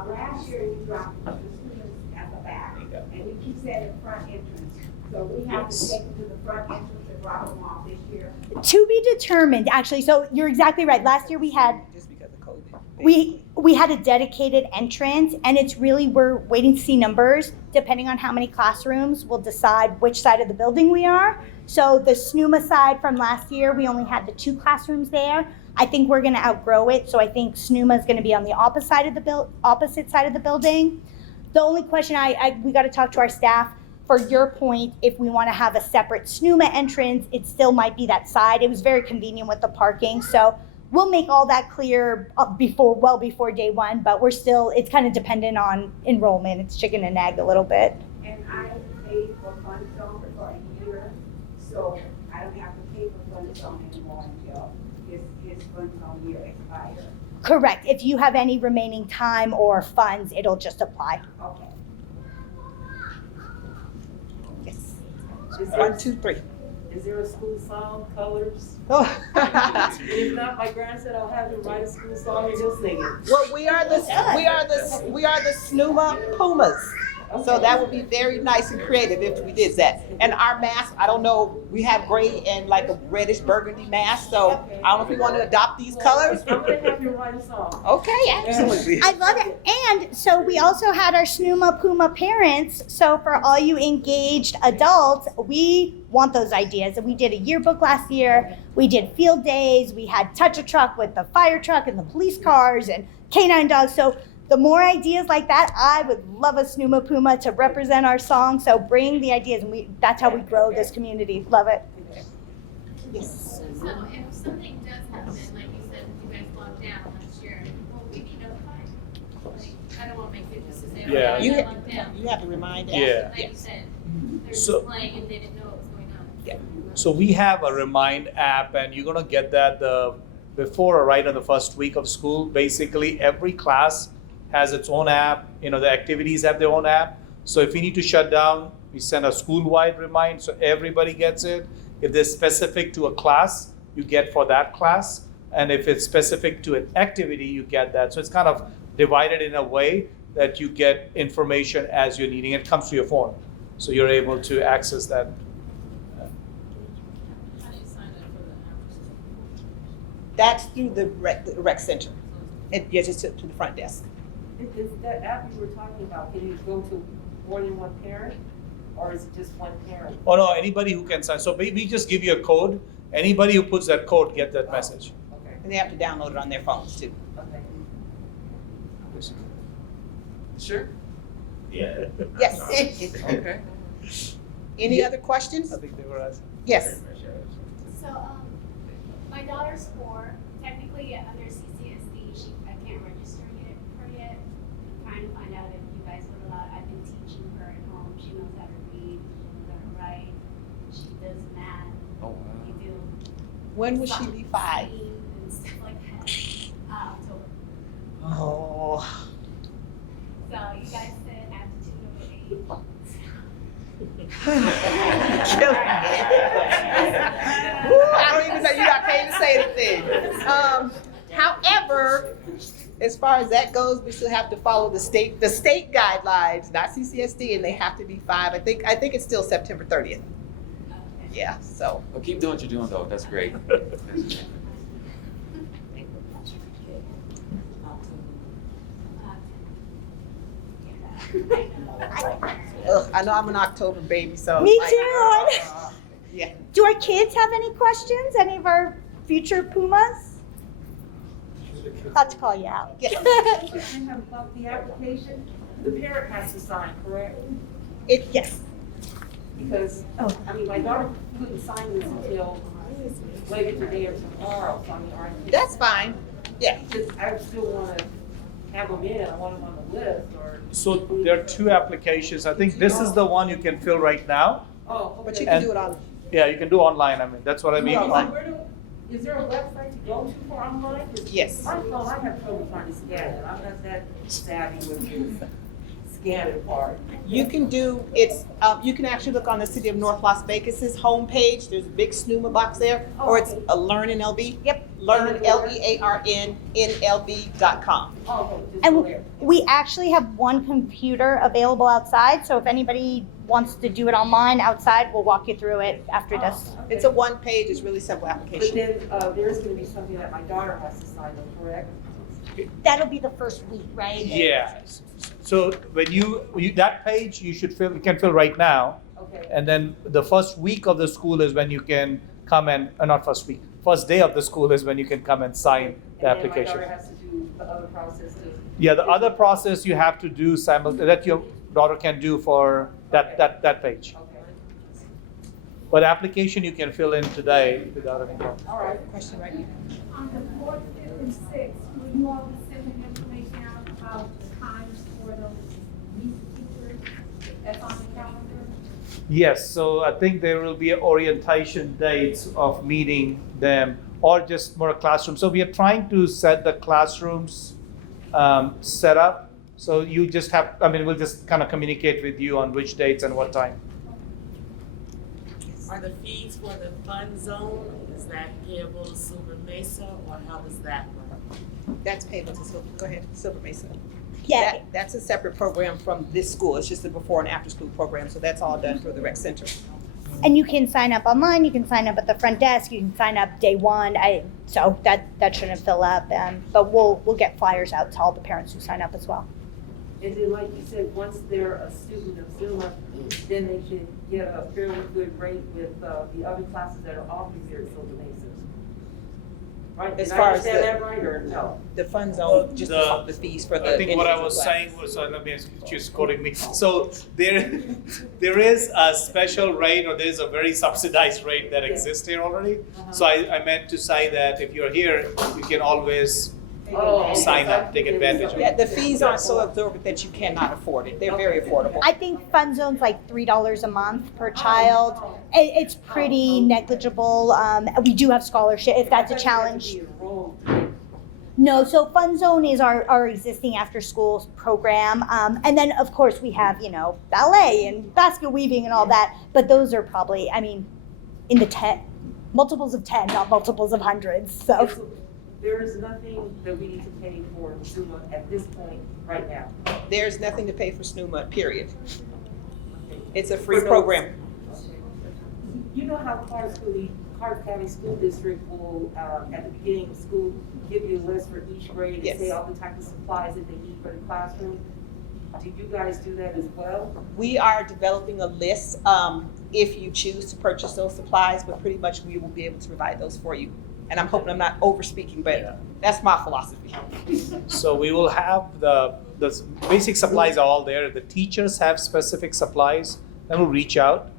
Last year you dropped the students at the back, and you keep saying the front entrance. So we have to take them to the front entrance and drop them off this year. To be determined, actually. So you're exactly right. Last year we had Just because of COVID. we had a dedicated entrance, and it's really, we're waiting to see numbers. Depending on how many classrooms, we'll decide which side of the building we are. So the SNUMA side from last year, we only had the 2 classrooms there. I think we're going to outgrow it, so I think SNUMA is going to be on the opposite side of the building. The only question we got to talk to our staff. For your point, if we want to have a separate SNUMA entrance, it still might be that side. It was very convenient with the parking, so we'll make all that clear well before day 1. But we're still, it's kind of dependent on enrollment. It's chicken and egg a little bit. And I paid for Fun Zone for a year, so I don't have to pay for Fun Zone anymore until his Fun Zone year expires. Correct. If you have any remaining time or funds, it'll just apply. Okay. Yes. Is 1, 2, 3. Is there a school song, colors? Oh. If not, my grandson, I'll have him write a school song and he'll sing it. Well, we are the SNUMA Pumas. So that would be very nice and creative if we did that. And our mask, I don't know, we have gray and like a reddish burgundy mask, so I don't know if we want to adopt these colors. I'm gonna have him write a song. Okay, absolutely. I love it. And so we also had our SNUMA Puma parents. So for all you engaged adults, we want those ideas. And we did a yearbook last year. We did field days. We had touch a truck with the fire truck and the police cars and canine dogs. So the more ideas like that, I would love a SNUMA Puma to represent our song. So bring the ideas, and that's how we grow this community. Love it. Yes. So if something does happen, like you said, you guys locked down last year, will we be notified? Like, I don't want to make it just to say, Yeah. oh, You I ha- locked down. You have to remind us. Yeah. Like you said, they're So- just playing and they didn't know what was going on. Yeah. So we have a Remind app, and you're gonna get that before or right on the first week of school. Basically, every class has its own app. You know, the activities have their own app. So if you need to shut down, we send a school-wide remind, so everybody gets it. If they're specific to a class, you get for that class. And if it's specific to an activity, you get that. So it's kind of divided in a way that you get information as you're needing. It comes to your phone, so you're able to access that. How do you sign up for the after That's through the rec center. And yeah, just to the front desk. Is that app you were talking about, can you go to more than one parent? Or is it just one parent? Oh no, anybody who can sign. So we just give you a code. Anybody who puts that code get that message. Okay, And they have to download it on their phones too. okay. Sure. Yeah. Yes. Okay. Any other questions? I think they were asking. Yes. So, my daughter's 4, technically under CCSD, I can't register her yet. I'm trying to find out if you guys would allow, I've been teaching her at home, she knows how to read, she knows how to write, she does math. Oh, wow. We do When will she be 5? singing and stuff like that, October. Oh. So you guys said after I don't even know, you're not paying to say anything. However, as far as that goes, we still have to follow the state guidelines, not CCSD, and they have to be 5. I think it's still September 30th. Yeah, so. Well, keep doing what you're doing, though. That's great. That's great. Ugh, I know I'm an October baby, so. Me like, too. Yeah. Do our kids have any questions? Any of our future Pumas? About to call you out. Yeah. I have about the application, the parent has to sign, correct? Yes. Because, I mean, my daughter couldn't sign this until later today or tomorrow, so I mean, That's fine. Yeah. Just, I still wanna have them in, I want them on the list, or. So there are 2 applications. I think this is the one you can fill right now. Oh, okay. But you can do it on. Yeah, you can do online. I mean, that's what I mean. Is there a website to go to for online? 'Cause Yes. my phone, I have trouble trying to scan it, I'm not that savvy with the scanning part. You can do, you can actually look on the City of North Las Vegas's homepage. There's a big SNUMA box there, or it's a Learn NLB. Yep. Learn, LEARN, NLB.com. Oh, just go And there. we actually have one computer available outside, so if anybody wants to do it online outside, we'll walk you through it after this. It's a 1-page, it's really simple But application. then, there's gonna be something that my daughter has to sign, though, correct? That'll be the first week, right? Yeah. So when that page you can fill right now. Okay. And then the first week of the school is when you can come and, not first week, first day of the school is when you can come and sign the application. And then my daughter has to do the other process too. Yeah, the other process you have to do that your daughter can do for that page. Okay. But application you can fill in today without any problem. All right. Question right here. On the 4th, 5th, and 6th, will you all be sending information out about the times for those youth teachers that's on the calendar? Yes, so I think there will be orientation dates of meeting them or just more classroom. So we are trying to set the classrooms set up. So you just have, we'll just kind of communicate with you on which dates and what time. Are the fees for the fund zone, is that payable to Silver Mesa, or how does that work? That's payable to Silver Mesa. Yeah. That's a separate program from this school. It's just a before and after school program, so that's all done through the rec center. And you can sign up online, you can sign up at the front desk, you can sign up day one. So that shouldn't fill up, but we'll get flyers out to all the parents who sign up as well. And then, like you said, once they're a student of SNUMA, then they should get a fairly good rate with the other classes that are offered here at Silver Mesa. Right? As Did I far as understand the- that right, or no? The fund zone, just the fees for the. I think what I individual was classes. saying was, let me, she's quoting me. So there is a special rate, or there is a very subsidized rate that exists here already. So I meant to say that if you're here, you can always sign up, take advantage of Yeah, it. the fees aren't so exorbitant that you cannot afford it. They're very affordable. I think fund zone's like $3 a month per child. It's pretty negligible. We do have scholarship if that's a challenge. No, so Fun Zone is our existing after school program. And then of course we have, ballet and basket weaving and all that, but those are probably, in the multiples of 10, not multiples of hundreds, so. There is nothing that we need to pay for SNUMA at this point, right now. There's nothing to pay for SNUMA, period. It's a free program. You know how Clark County School District will, at the beginning of school, give you a list for each grade and say all the type of supplies that they need for the classroom? Do you guys do that as well? We are developing a list, if you choose to purchase those supplies, but pretty much we will be able to provide those for you. And I'm hoping I'm not over speaking, but that's my philosophy. So we will have the basic supplies are all there. The teachers have specific supplies, then we'll reach out.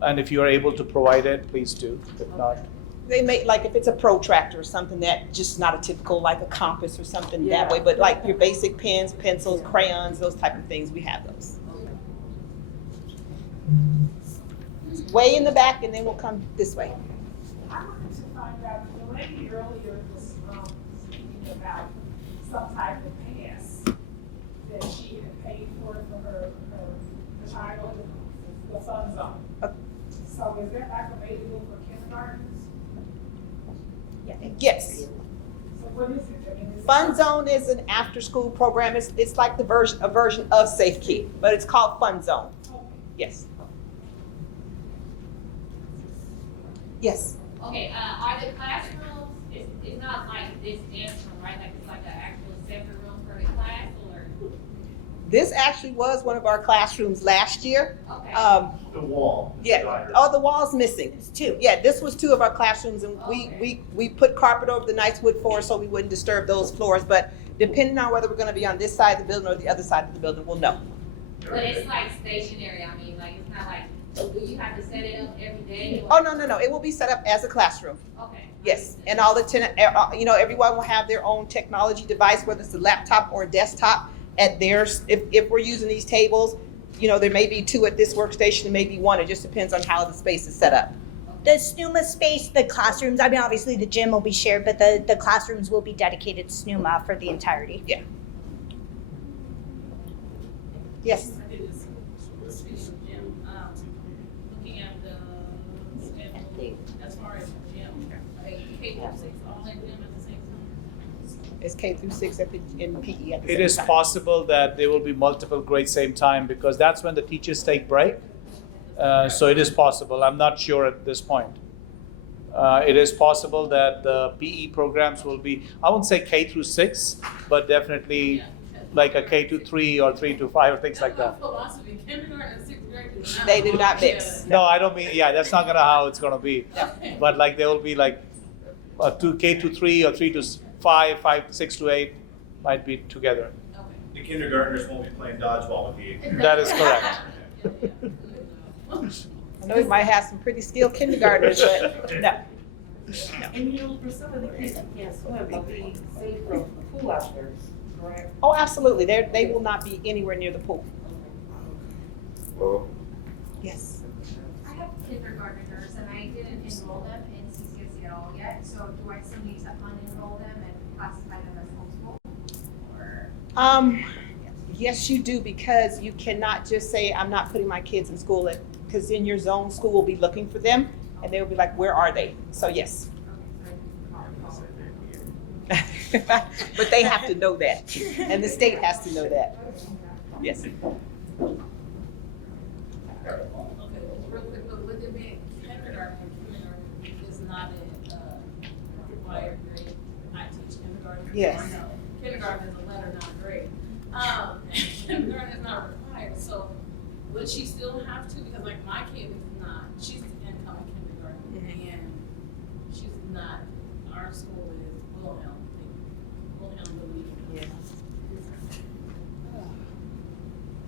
And if you are able to provide it, please do. If not, They make, like, if it's a protractor or something that just not a typical, like a compass or something that way, but like your basic pens, pencils, crayons, those type of things, we have those. Way in the back, and then we'll come this way. I wanted to find out, the lady earlier was speaking about some type of pass that she had paid for her child. The fun zone. So is that like available for kindergartens? Yes. So what is it? I mean, is it- Fun Zone is an after-school program. It's like a version of Safe Key, but it's called Fun Zone. Yes. Yes. Okay, are the classrooms, it's not like this dance room, right? Like it's like an actual separate room for the class, or? This actually was one of our classrooms last year. Okay. The wall. Yeah, oh, the wall's missing. It's two. Yeah, this was two of our classrooms, and we put carpet over the nice wood floors so we wouldn't disturb those floors, but depending on whether we're gonna be on this side of the building or the other side of the building, we'll know. But it's like stationary, I mean, like it's not like, do you have to set it up every day? Oh, no, it will be set up as a classroom. Okay. Yes, and all the everyone will have their own technology device, whether it's a laptop or a desktop at theirs. If we're using these tables, there may be two at this workstation, and maybe one. It just depends on how the space is set up. The SNUMA space, the classrooms, I mean, obviously the gym will be shared, but the classrooms will be dedicated to SNUMA for the entirety. Yeah. Yes. I did this, speaking of gym, looking at the schedule, as far as gym, K through 6, all in gym at the same time? It's K through 6 in PE at the It same is time. possible that there will be multiple grades same time because that's when the teachers take break. So it is possible. I'm not sure at this point. It is possible that the PE programs will be, I won't say K through 6, but definitely like a K to 3 or 3 to 5 or things like that. Philosophy, kindergarten and 6th grade do not. They do not mix. No, I don't mean, yeah, that's not gonna how it's gonna be. But like there will be like K to 3 or 3 to 5, 6 to 8 might be together. The kindergartners won't be playing dodgeball with you. That is correct. I know we might have some pretty skilled kindergartners, but no. And for some of the kids that can't swim, they'll be safe from the pool out there, correct? Oh, absolutely. They will not be anywhere near the pool. Well, Yes. I have kindergartners and I didn't enroll them in CCSD at all yet, so do I still need to unenroll them and classify them as homeschool? Or? Yes, you do, because you cannot just say, I'm not putting my kids in school, because then your zone school will be looking for them, and they will be like, where are they? So yes. But they have to know that, and the state has to know that. Yes. Okay, real quick, but with it being kindergarten is not a required grade. I teach kindergarten. Yes. I know. Kindergarten is a letter, not a grade. Kindergarten is not required, so would she still have to? Because like my kid is not, she's incoming kindergarten, and she's not, our school is Wilhelm, Louis. Yeah.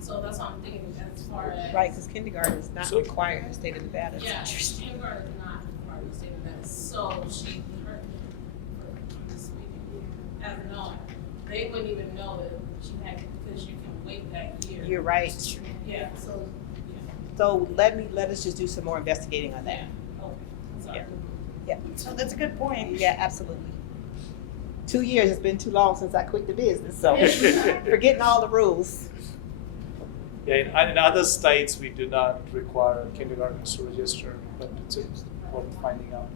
So that's what I'm thinking as far as. Right, because kindergarten is not So- required in the state of Nevada. Yeah, kindergarten is not required in the state of Nevada, so she, as no, they wouldn't even know that she had, because you can wait that year. You're right. Yeah, so, So let us just do some more investigating on that. okay, sorry. Yeah. So that's a good point. Yeah, absolutely. 2 years, it's been too long since I quit the business, so forgetting all the rules. Yeah, in other states, we do not require kindergartners to register, but it's important finding out.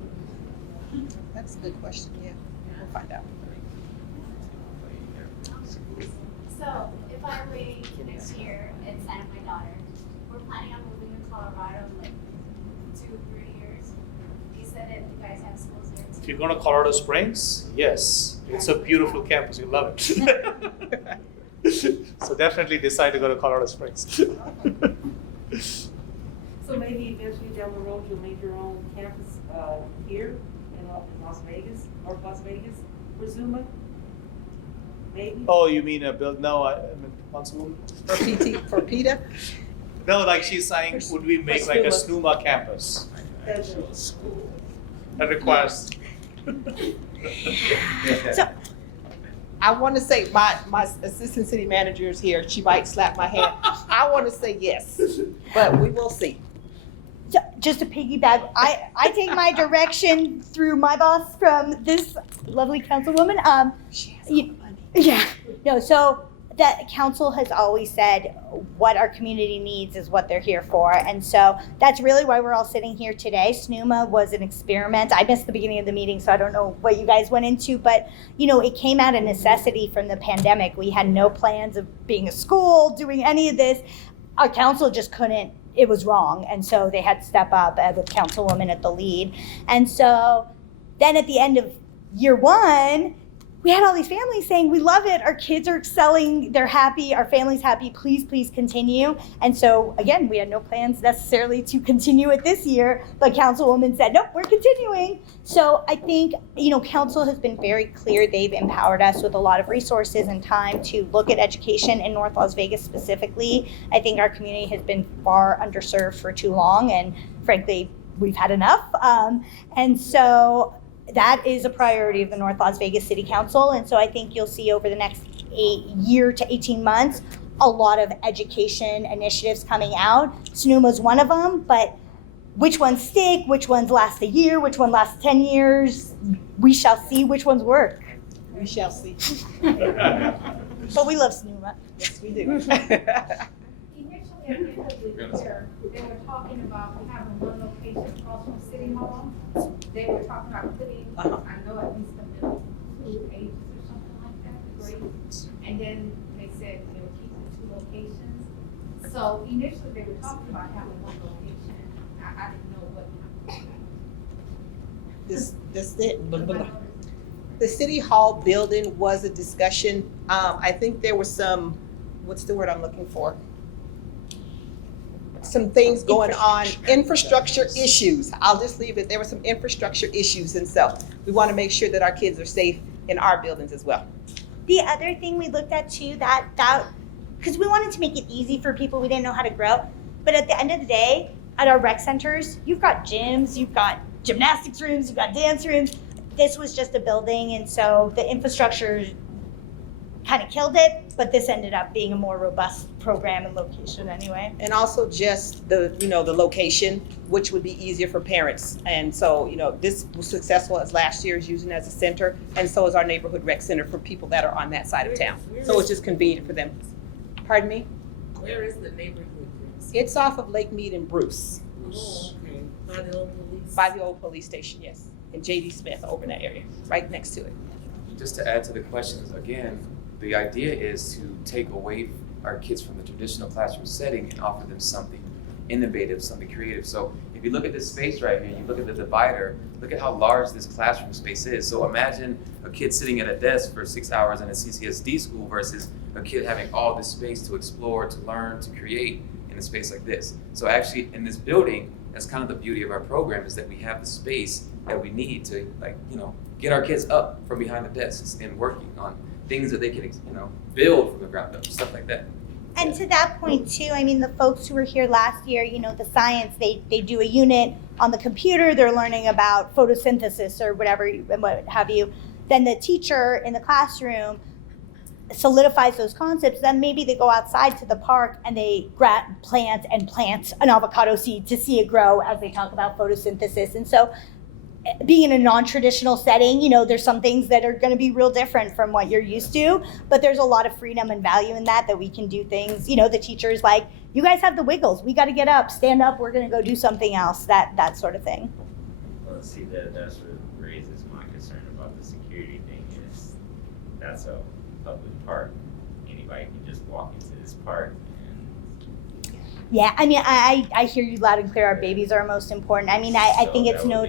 That's a good question, yeah. We'll find out. So if I wait next year and sign up my daughter, we're planning on moving to Colorado in like 2-3 years. You said that you guys have schools there too. If you're going to Colorado Springs, yes, it's a beautiful campus. You love it. So definitely decide to go to Colorado Springs. So maybe eventually down the road, you'll make your own campus, here in Las Vegas, or Las Vegas, for Zuma? Maybe? Oh, you mean a build? No, I mean, Councilwoman? For PETA? No, like she's saying, would we make like a SNUMA campus? School. That requires. So, I want to say, my assistant city manager is here. She might slap my hand. I want to say yes, but we will see. So just to piggyback, I take my direction through my boss from this lovely councilwoman. She has Yeah, no, so that council has always said what our community needs is what they're here for. And so that's really why we're all sitting here today. SNUMA was an experiment. I missed the beginning of the meeting, so I don't know what you guys went into, but it came out of necessity from the pandemic. We had no plans of being a school, doing any of this. Our council just couldn't, it was wrong. And so they had to step up with Councilwoman at the lead. And so then at the end of year one, we had all these families saying, we love it, our kids are excelling, they're happy, our family's happy, please continue. And so again, we had no plans necessarily to continue it this year, but Councilwoman said, nope, we're continuing. So I think, council has been very clear. They've empowered us with a lot of resources and time to look at education in North Las Vegas specifically. I think our community has been far underserved for too long, and frankly, we've had enough. And so that is a priority of the North Las Vegas City Council. And so I think you'll see over the next year to 18 months, a lot of education initiatives coming out. SNUMA is one of them, but which ones stick, which ones last a year, which one lasts 10 years, we shall see which ones work. We shall see. But we love SNUMA. Yes, we do. Initially, at the end of the year, they were talking about having one location across from City Hall. They were talking about putting, I know at least the middle school ages or something like that, grades. And then they said they would keep the two locations. So initially, they were talking about having one location. I didn't know what. The City Hall building was a discussion. I think there was some, what's the word I'm looking for? Some things going on, infrastructure issues. I'll just leave it. There were some infrastructure issues, and so we want to make sure that our kids are safe in our buildings as well. The other thing we looked at too, that because we wanted to make it easy for people, we didn't know how to grow. But at the end of the day, at our rec centers, you've got gyms, you've got gymnastics rooms, you've got dance rooms. This was just a building, and so the infrastructure kind of killed it, but this ended up being a more robust program and location anyway. And also just the location, which would be easier for parents. And so, this was successful as last year's using it as a center, and so is our neighborhood rec center for people that are on that side of town. So it's just convenient for them. Pardon me? Where is the neighborhood? It's off of Lake Mead and Bruce. Oh, okay. By the old police? By the old police station, yes. And J.D. Smith over in that area, right next to it. Just to add to the questions, again, the idea is to take away our kids from the traditional classroom setting and offer them something innovative, something creative. So if you look at this space right here, you look at the divider, look at how large this classroom space is. So imagine a kid sitting at a desk for 6 hours in a CCSD school versus a kid having all this space to explore, to learn, to create in a space like this. So actually in this building, that's kind of the beauty of our program, is that we have the space that we need to get our kids up from behind the desks and working on things that they can, build from the ground up, stuff like that. And to that point too, the folks who were here last year, the science, they do a unit on the computer, they're learning about photosynthesis or whatever, what have you. Then the teacher in the classroom solidifies those concepts. Then maybe they go outside to the park and they plant an avocado seed to see it grow as they talk about photosynthesis. And so being in a non-traditional setting, there's some things that are going to be real different from what you're used to, but there's a lot of freedom and value in that we can do things. The teacher's like, you guys have the wiggles. We got to get up, stand up. We're going to go do something else, that sort of thing. Well, see, that's what raises my concern about the security thing is that's a public park. Anybody can just walk into this park. Yeah, I hear you loud and clear. Our babies are most important. I think it's no.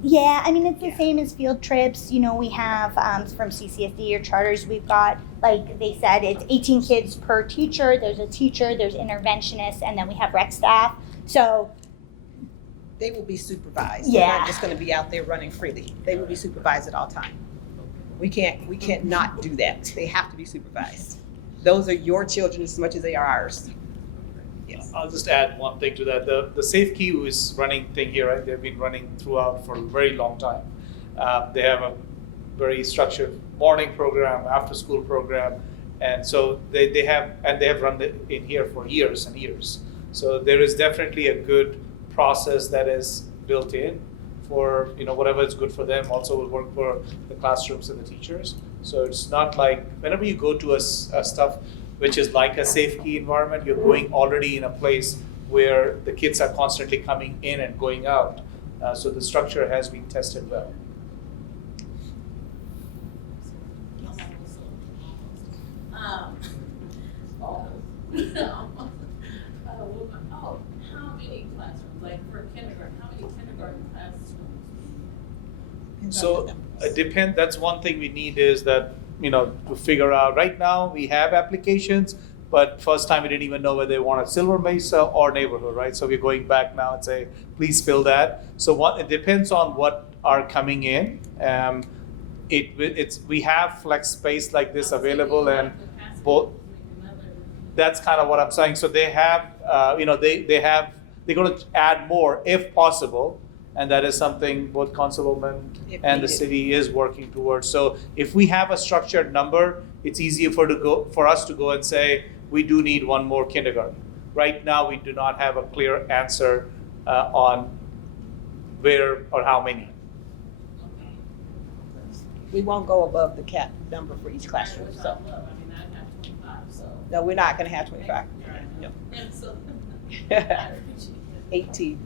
Yeah, it's the same as field trips. We have from CCSD or charters, we've got, like they said, it's 18 kids per teacher. There's a teacher, there's interventionists, and then we have rec staff. So they will be supervised. Yeah. They're not just going to be out there running freely. They will be supervised at all times. We can't not do that. They have to be supervised. Those are your children as much as they are ours. Yes. I'll just add one thing to that. The Safe Queue is running thing here, right? They've been running throughout for a very long time. They have a very structured morning program, after school program, and so they have run it in here for years and years. So there is definitely a good process that is built in for whatever is good for them. Also will work for the classrooms and the teachers. So it's not like, whenever you go to a stuff which is like a safe key environment, you're going already in a place where the kids are constantly coming in and going out. So the structure has been tested well. How many classrooms, like for kindergarten, how many kindergarten classrooms? So it depends, that's one thing we need is that, to figure out, right now, we have applications, but first time we didn't even know whether they wanted Silver Mesa or neighborhood, right? So we're going back now and say, please fill that. So it depends on what are coming in. We have flex space like this available, and both, that's kind of what I'm saying. So they have, they're gonna add more if possible. And that is something both Councilwoman and the city is working towards. So if we have a structured number, it's easier for us to go and say, we do need one more kindergarten. Right now, we do not have a clear answer on where or how many. We won't go above the cap number for each classroom, so. I mean, I have 25, so. No, we're not gonna have 25. No. And so. 18.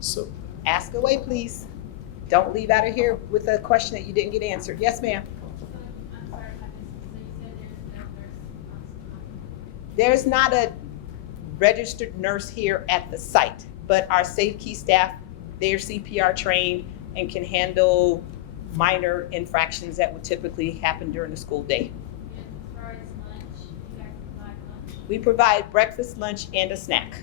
So Ask away, please. Don't leave out of here with a question that you didn't get answered. Yes, ma'am. I'm sorry, I missed, so you said There's not a registered nurse here at the site, but our Safe Key staff, they're CPR trained and can handle minor infractions that would typically happen during the school day. And as far as lunch, you guys provide lunch, We provide breakfast, lunch, and a snack.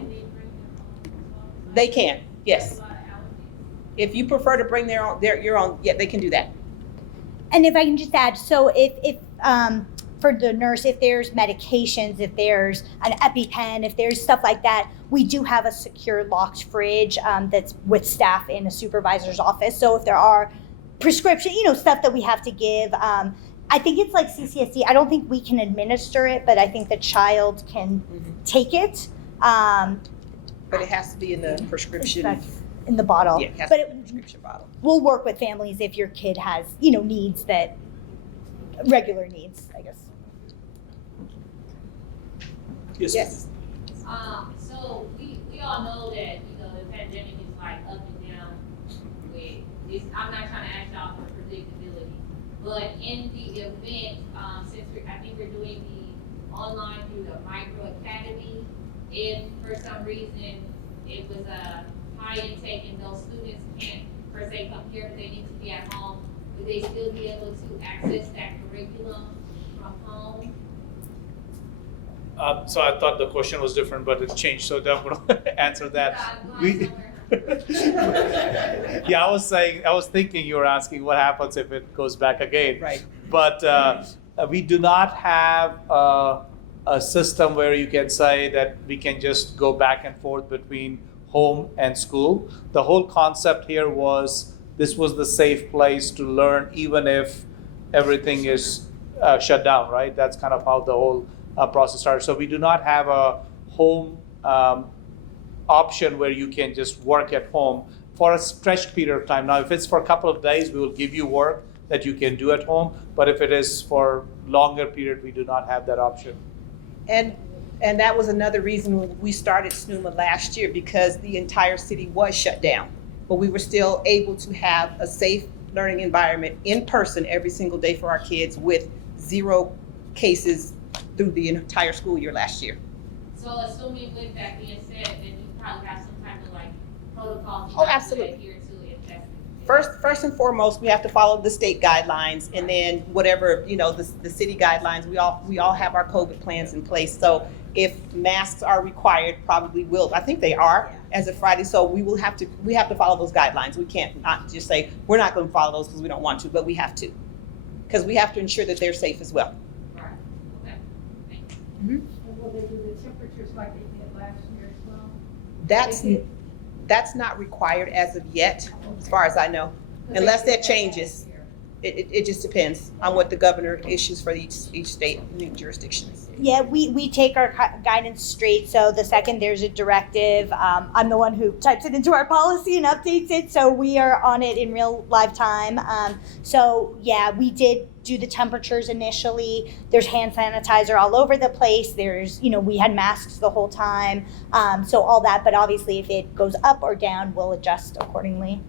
can they bring their own as well? They can, yes. A lot of allergies. If you prefer to bring your own, yeah, they can do that. And if I can just add, so if for the nurse, if there's medications, if there's an EpiPen, if there's stuff like that, we do have a secure locked fridge that's with staff in a supervisor's office. So if there are prescription, stuff that we have to give, I think it's like CCSD. I don't think we can administer it, but I think the child can take it. But it has to be in the prescription. In the bottle. Yeah, it has But to be in the prescription bottle. we'll work with families if your kid has, needs that, regular needs, I guess. Yes. So we all know that, the pandemic is like up and down with this. I'm not trying to ask y'all for predictability, but in the event, since I think we're doing the online through the Micro Academy, if for some reason it was a high intake and those students can't per se come here, but they need to be at home, would they still be able to access that curriculum from home? So I thought the question was different, but it's changed, so I'm gonna answer that. Yeah, I was thinking you were asking what happens if it goes back again. Right. But we do not have a system where you can say that we can just go back and forth between home and school. The whole concept here was, this was the safe place to learn even if everything is shut down, right? That's kind of how the whole process started. So we do not have a home option where you can just work at home for a stretched period of time. Now, if it's for a couple of days, we will give you work that you can do at home. But if it is for longer period, we do not have that option. And that was another reason we started SNUMA last year, because the entire city was shut down. But we were still able to have a safe learning environment in person every single day for our kids with 0 cases through the entire school year last year. So assuming with that being said, then you probably have some type of protocol. Oh, absolutely. Here to invest. First and foremost, we have to follow the state guidelines, and then whatever, the city guidelines, we all have our COVID plans in place. So if masks are required, probably will, I think they are as of Friday. So we have to follow those guidelines. We can't not just say, we're not going to follow those because we don't want to, but we have to. Because we have to ensure that they're safe as well. Right, okay, thank you. Mm-hmm. And will they do the temperatures like they did last year as well? That's not required as of yet, as far as I know, unless that changes. It just depends on what the governor issues for each state and jurisdiction. Yeah, we take our guidance straight. So the second there's a directive, I'm the one who types it into our policy and updates it. So we are on it in real live time. So yeah, we did do the temperatures initially. There's hand sanitizer all over the place. There's, we had masks the whole time. So all that, but obviously if it goes up or down, we'll adjust accordingly.